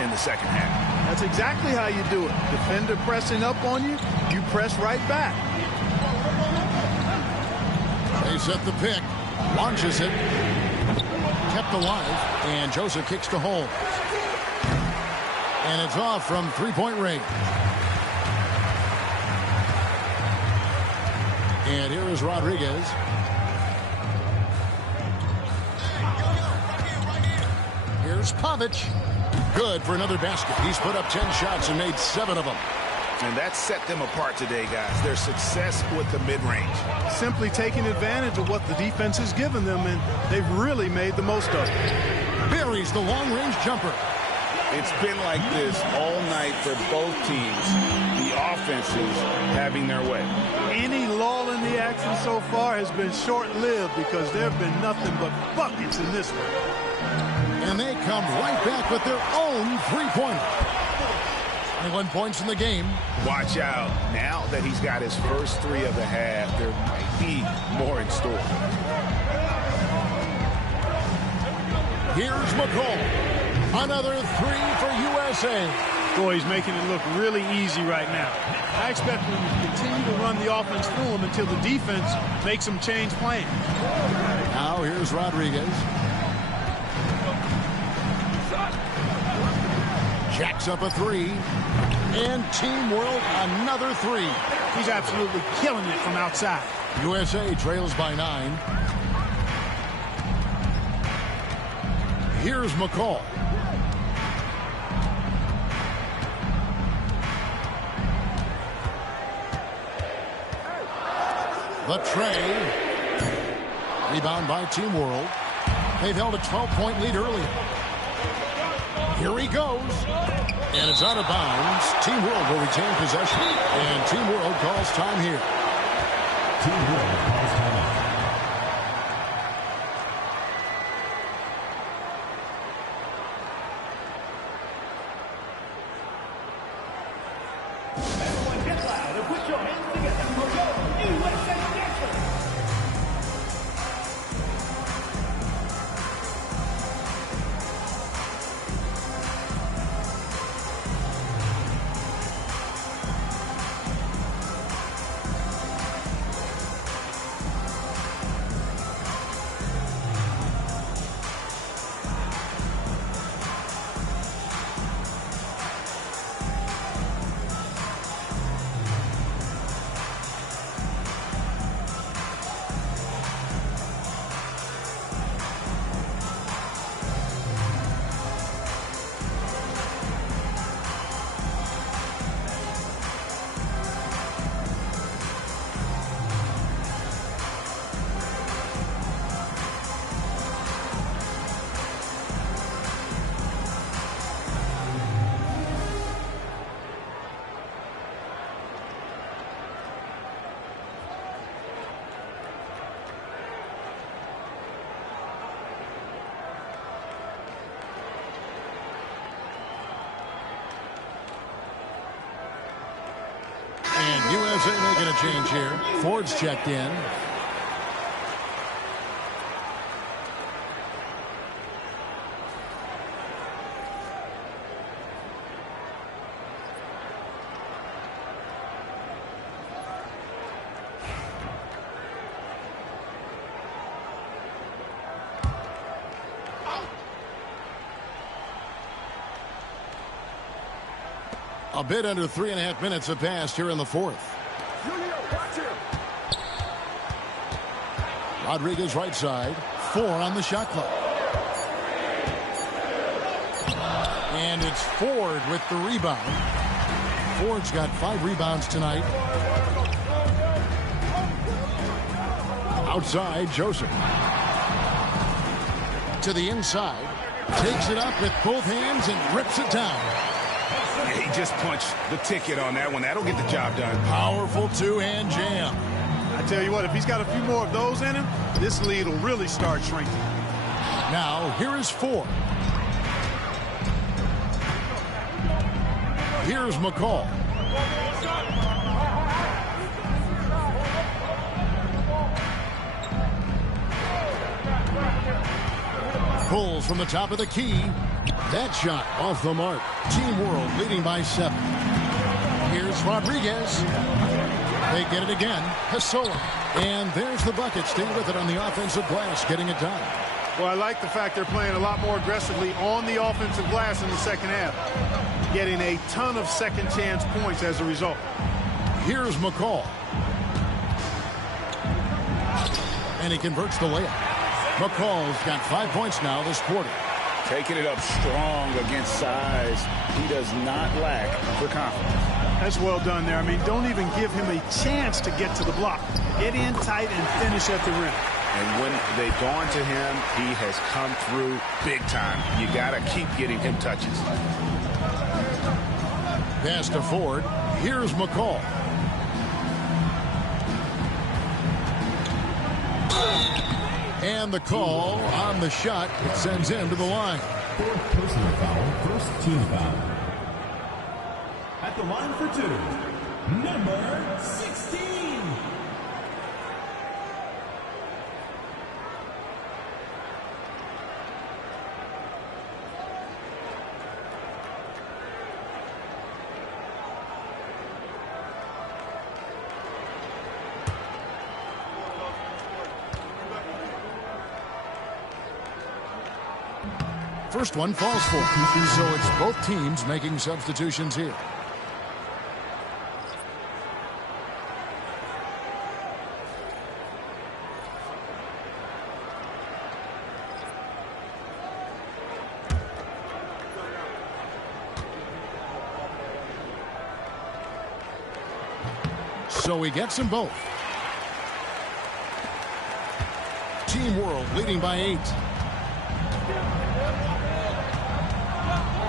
in the second half. That's exactly how you do it. Defender pressing up on you, you press right back. They set the pick. Launches it. Kept alive. And Joseph kicks to Holmes. And it's off from three-point range. And here is Rodriguez. Here's Pavic. Good for another basket. He's put up 10 shots and made 7 of them. And that set them apart today, guys. Their success with the mid-range. Simply taking advantage of what the defense has given them, and they've really made the most of it. Buries the long-range jumper. It's been like this all night for both teams. The offenses having their way. Any lull in the action so far has been short-lived because there have been nothing but buckets in this one. And they come right back with their own three-pointer. 21 points in the game. Watch out. Now that he's got his first 3 of the half, there might be more in store. Here's McCall. Another 3 for USA. Boy, he's making it look really easy right now. I expect him to continue to run the offense through him until the defense makes him change plans. Now here's Rodriguez. Jacks up a 3. And Team World another 3. He's absolutely killing it from outside. USA trails by 9. Here's McCall. The tray. Rebound by Team World. They've held a 12-point lead earlier. Here he goes. And it's out of bounds. Team World will retain possession. And Team World calls time here. Team World calls time out. Everyone get loud and put your hands together for your USA Dancers. And USA making a change here. Ford's checked in. A bit under 3.5 minutes have passed here in the fourth. Rodriguez right side. 4 on the shot clock. And it's Ford with the rebound. Ford's got 5 rebounds tonight. Outside, Joseph. To the inside. Takes it up with both hands and rips it down. Yeah, he just punched the ticket on that one. That'll get the job done. Powerful two-hand jam. I tell you what, if he's got a few more of those in him, this lead will really start shrinking. Now, here is Ford. Here's McCall. Pulls from the top of the key. That shot off the mark. Team World leading by 7. Here's Rodriguez. They get it again. Hasola. And there's the bucket. Stay with it on the offensive glass, getting it done. Well, I like the fact they're playing a lot more aggressively on the offensive glass in the second half. Getting a ton of second chance points as a result. Here's McCall. And he converts the layup. McCall's got 5 points now this quarter. Taking it up strong against size. He does not lack for confidence. That's well done there. I mean, don't even give him a chance to get to the block. Get in tight and finish at the rim. And when they've gone to him, he has come through big time. You got to keep getting him touches. Pass to Ford. Here's McCall. And the call on the shot. It sends him to the line. Fourth personal foul, first team foul. At the line for 2, number 16. First one falls for. So it's both teams making substitutions here. So he gets them both. Team World leading by 8.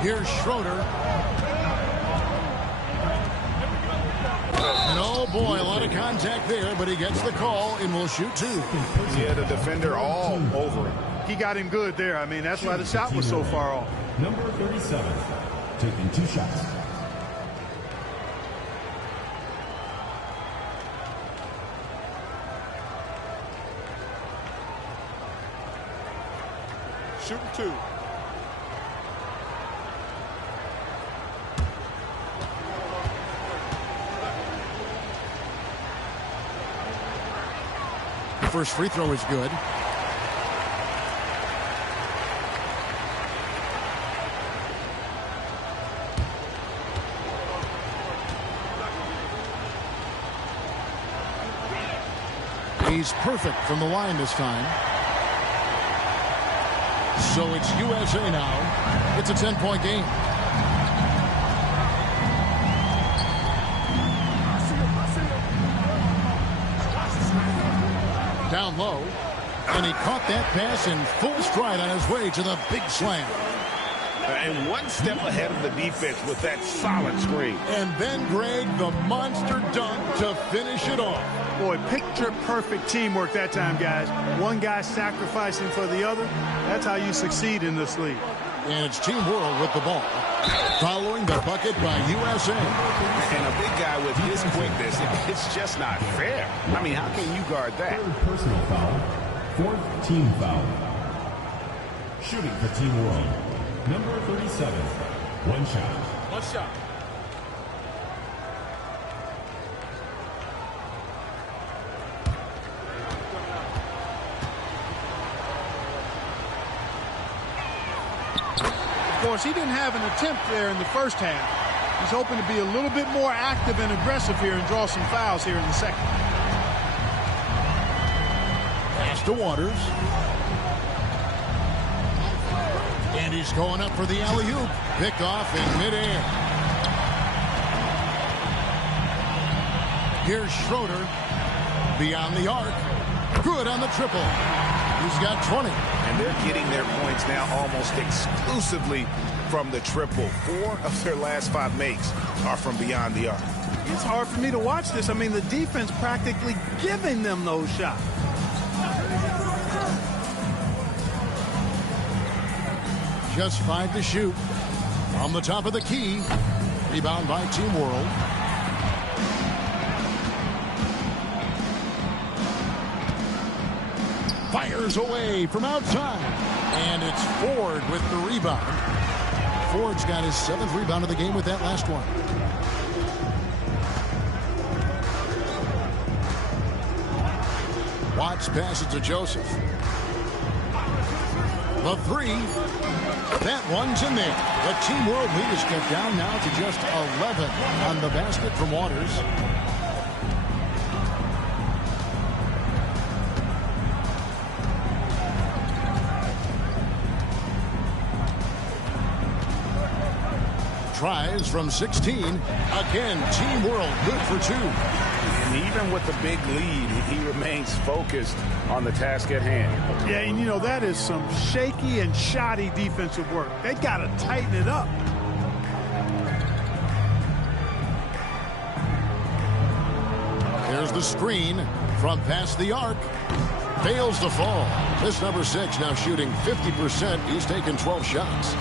Here's Schroeder. And oh boy, a lot of contact there, but he gets the call and will shoot 2. Yeah, the defender all over him. He got him good there. I mean, that's why the shot was so far off. Number 37, taking 2 shots. Shooting 2. First free throw is good. He's perfect from the line this time. So it's USA now. It's a 10-point game. Down low, and he caught that pass in full stride on his way to the big slam. And one step ahead of the defense with that solid screen. And then, Greg, the monster dunk to finish it off. Boy, picture-perfect teamwork that time, guys. One guy sacrificing for the other. That's how you succeed in this league. And it's Team World with the ball. Following the bucket by USA. And a big guy with his quickness, it's just not fair. I mean, how can you guard that? Third personal foul, fourth team foul. Shooting for Team World, number 37, 1 shot. 1 shot. Of course, he didn't have an attempt there in the first half. He's hoping to be a little bit more active and aggressive here and draw some fouls here in the second. Pass to Waters. And he's going up for the alley-oop. Picked off in midair. Here's Schroeder. Beyond the arc. Good on the triple. He's got 20. And they're getting their points now almost exclusively from the triple. 4 of their last 5 makes are from beyond the arc. It's hard for me to watch this. I mean, the defense practically giving them those shots. Just 5 to shoot. On the top of the key. Rebound by Team World. Fires away from outside. And it's Ford with the rebound. Ford's got his 7th rebound of the game with that last one. Watts passes to Joseph. The 3. That one's in there. The Team World lead is cut down now to just 11 on the basket from Waters. Tries from 16. Again, Team World good for 2. And even with the big lead, he remains focused on the task at hand. Yeah, and you know, that is some shaky and shoddy defensive work. They got to tighten it up. There's the screen from past the arc. Fails to fall. This number 6 now shooting 50%. He's taken 12 shots.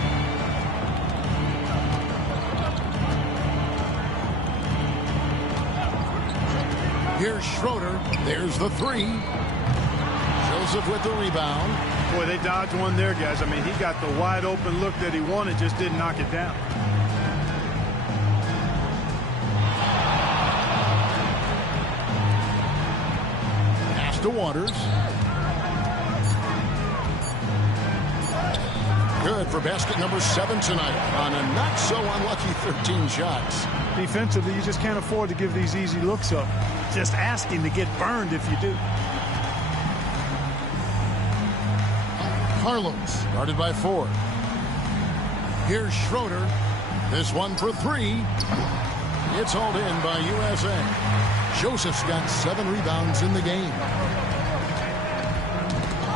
Here's Schroeder. There's the 3. Joseph with the rebound. Boy, they dodged one there, guys. I mean, he got the wide open look that he wanted, just didn't knock it down. Pass to Waters. Good for basket number 7 tonight on a not so unlucky 13 shots. Defensively, you just can't afford to give these easy looks up. Just asking to get burned if you do. Carlos guarded by Ford. Here's Schroeder. This one for 3. It's hauled in by USA. Joseph's got 7 rebounds in the game.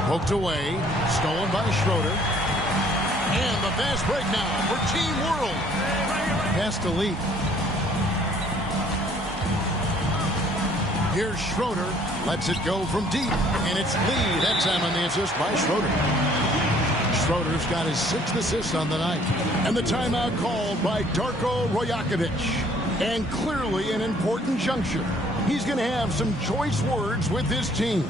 Poked away. Stolen by Schroeder. And the fast break now for Team World. Pass to Lee. Here's Schroeder. Lets it go from deep. And it's Lee. That time on the assist by Schroeder. Schroeder's got his 6th assist on the night. And the timeout called by Darko Rajakovic. And clearly an important juncture. He's going to have some choice words with his team.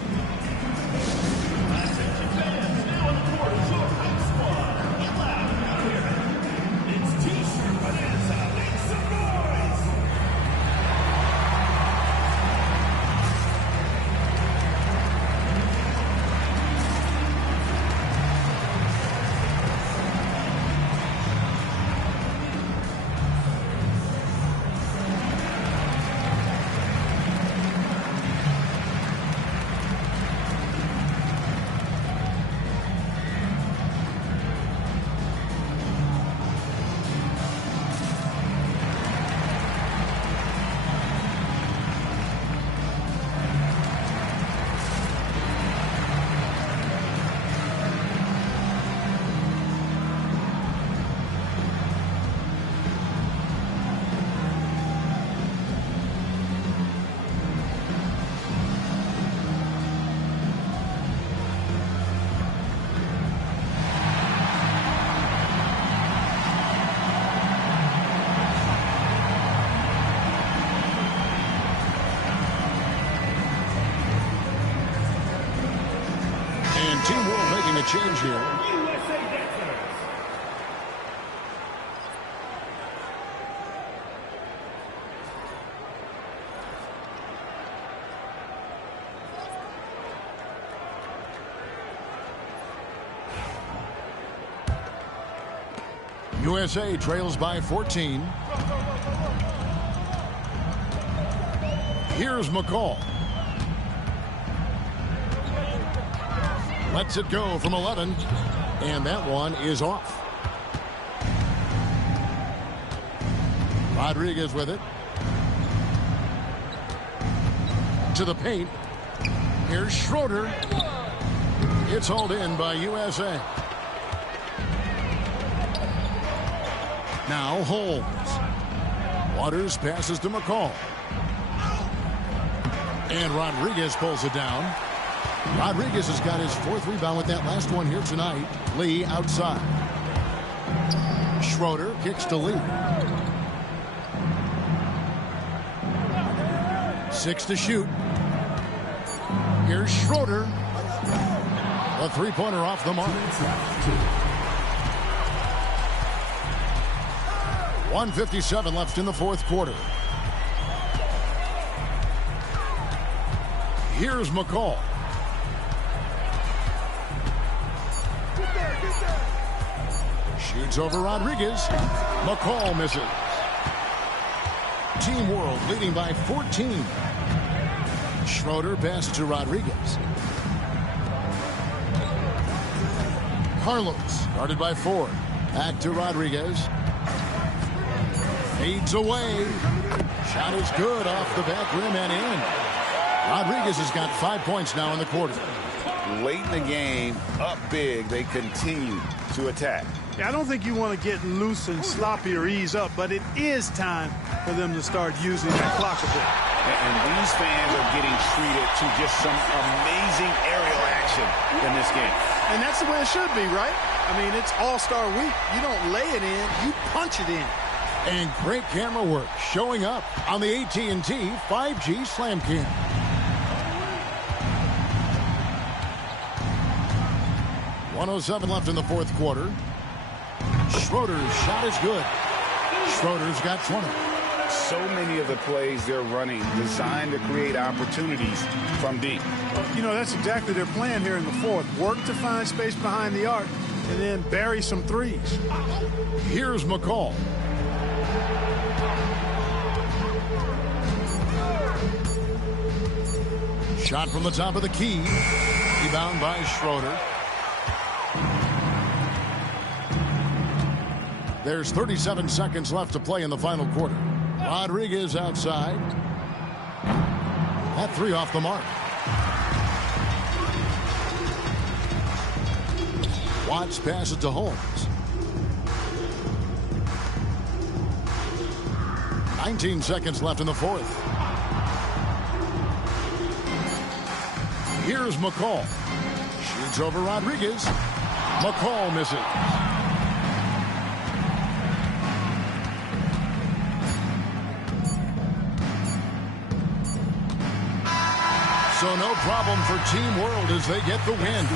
Team World making a change here. USA Dancers. USA trails by 14. Here's McCall. Lets it go from 11. And that one is off. Rodriguez with it. To the paint. Here's Schroeder. It's hauled in by USA. Now Holmes. Waters passes to McCall. And Rodriguez pulls it down. Rodriguez has got his 4th rebound with that last one here tonight. Lee outside. Schroeder kicks to Lee. 6 to shoot. Here's Schroeder. A 3-pointer off the mark. 1:57 left in the 4th quarter. Here's McCall. Shoots over Rodriguez. McCall misses. Team World leading by 14. Schroeder passes to Rodriguez. Carlos guarded by Ford. Back to Rodriguez. Fades away. Shot is good off the back rim and in. Rodriguez has got 5 points now in the quarter. Late in the game, up big, they continue to attack. Yeah, I don't think you want to get loose and sloppy or ease up, but it is time for them to start using that clock a bit. And these fans are getting treated to just some amazing aerial action in this game. And that's the way it should be, right? I mean, it's All-Star Week. You don't lay it in, you punch it in. And great camera work showing up on the AT&T 5G Slam Cam. .107 left in the 4th quarter. Schroeder's shot is good. Schroeder's got 20. So many of the plays they're running designed to create opportunities from deep. You know, that's exactly their plan here in the 4th. Work to find space behind the arc and then bury some threes. Here's McCall. Shot from the top of the key. Rebound by Schroeder. There's 37 seconds left to play in the final quarter. Rodriguez outside. That 3 off the mark. Watts passes to Holmes. 19 seconds left in the 4th. Here's McCall. Shoots over Rodriguez. McCall misses. So no problem for Team World as they get the win.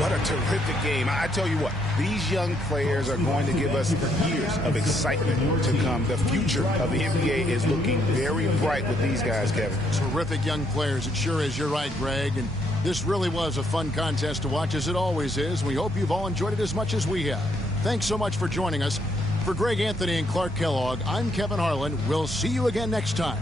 What a terrific game. I tell you what, these young players are going to give us years of excitement to come. The future of the NBA is looking very bright with these guys, Kevin. Terrific young players. It sure is. You're right, Greg. And this really was a fun contest to watch, as it always is. We hope you've all enjoyed it as much as we have. Thanks so much for joining us. For Greg Anthony and Clark Kellogg, I'm Kevin Harlan. We'll see you again next time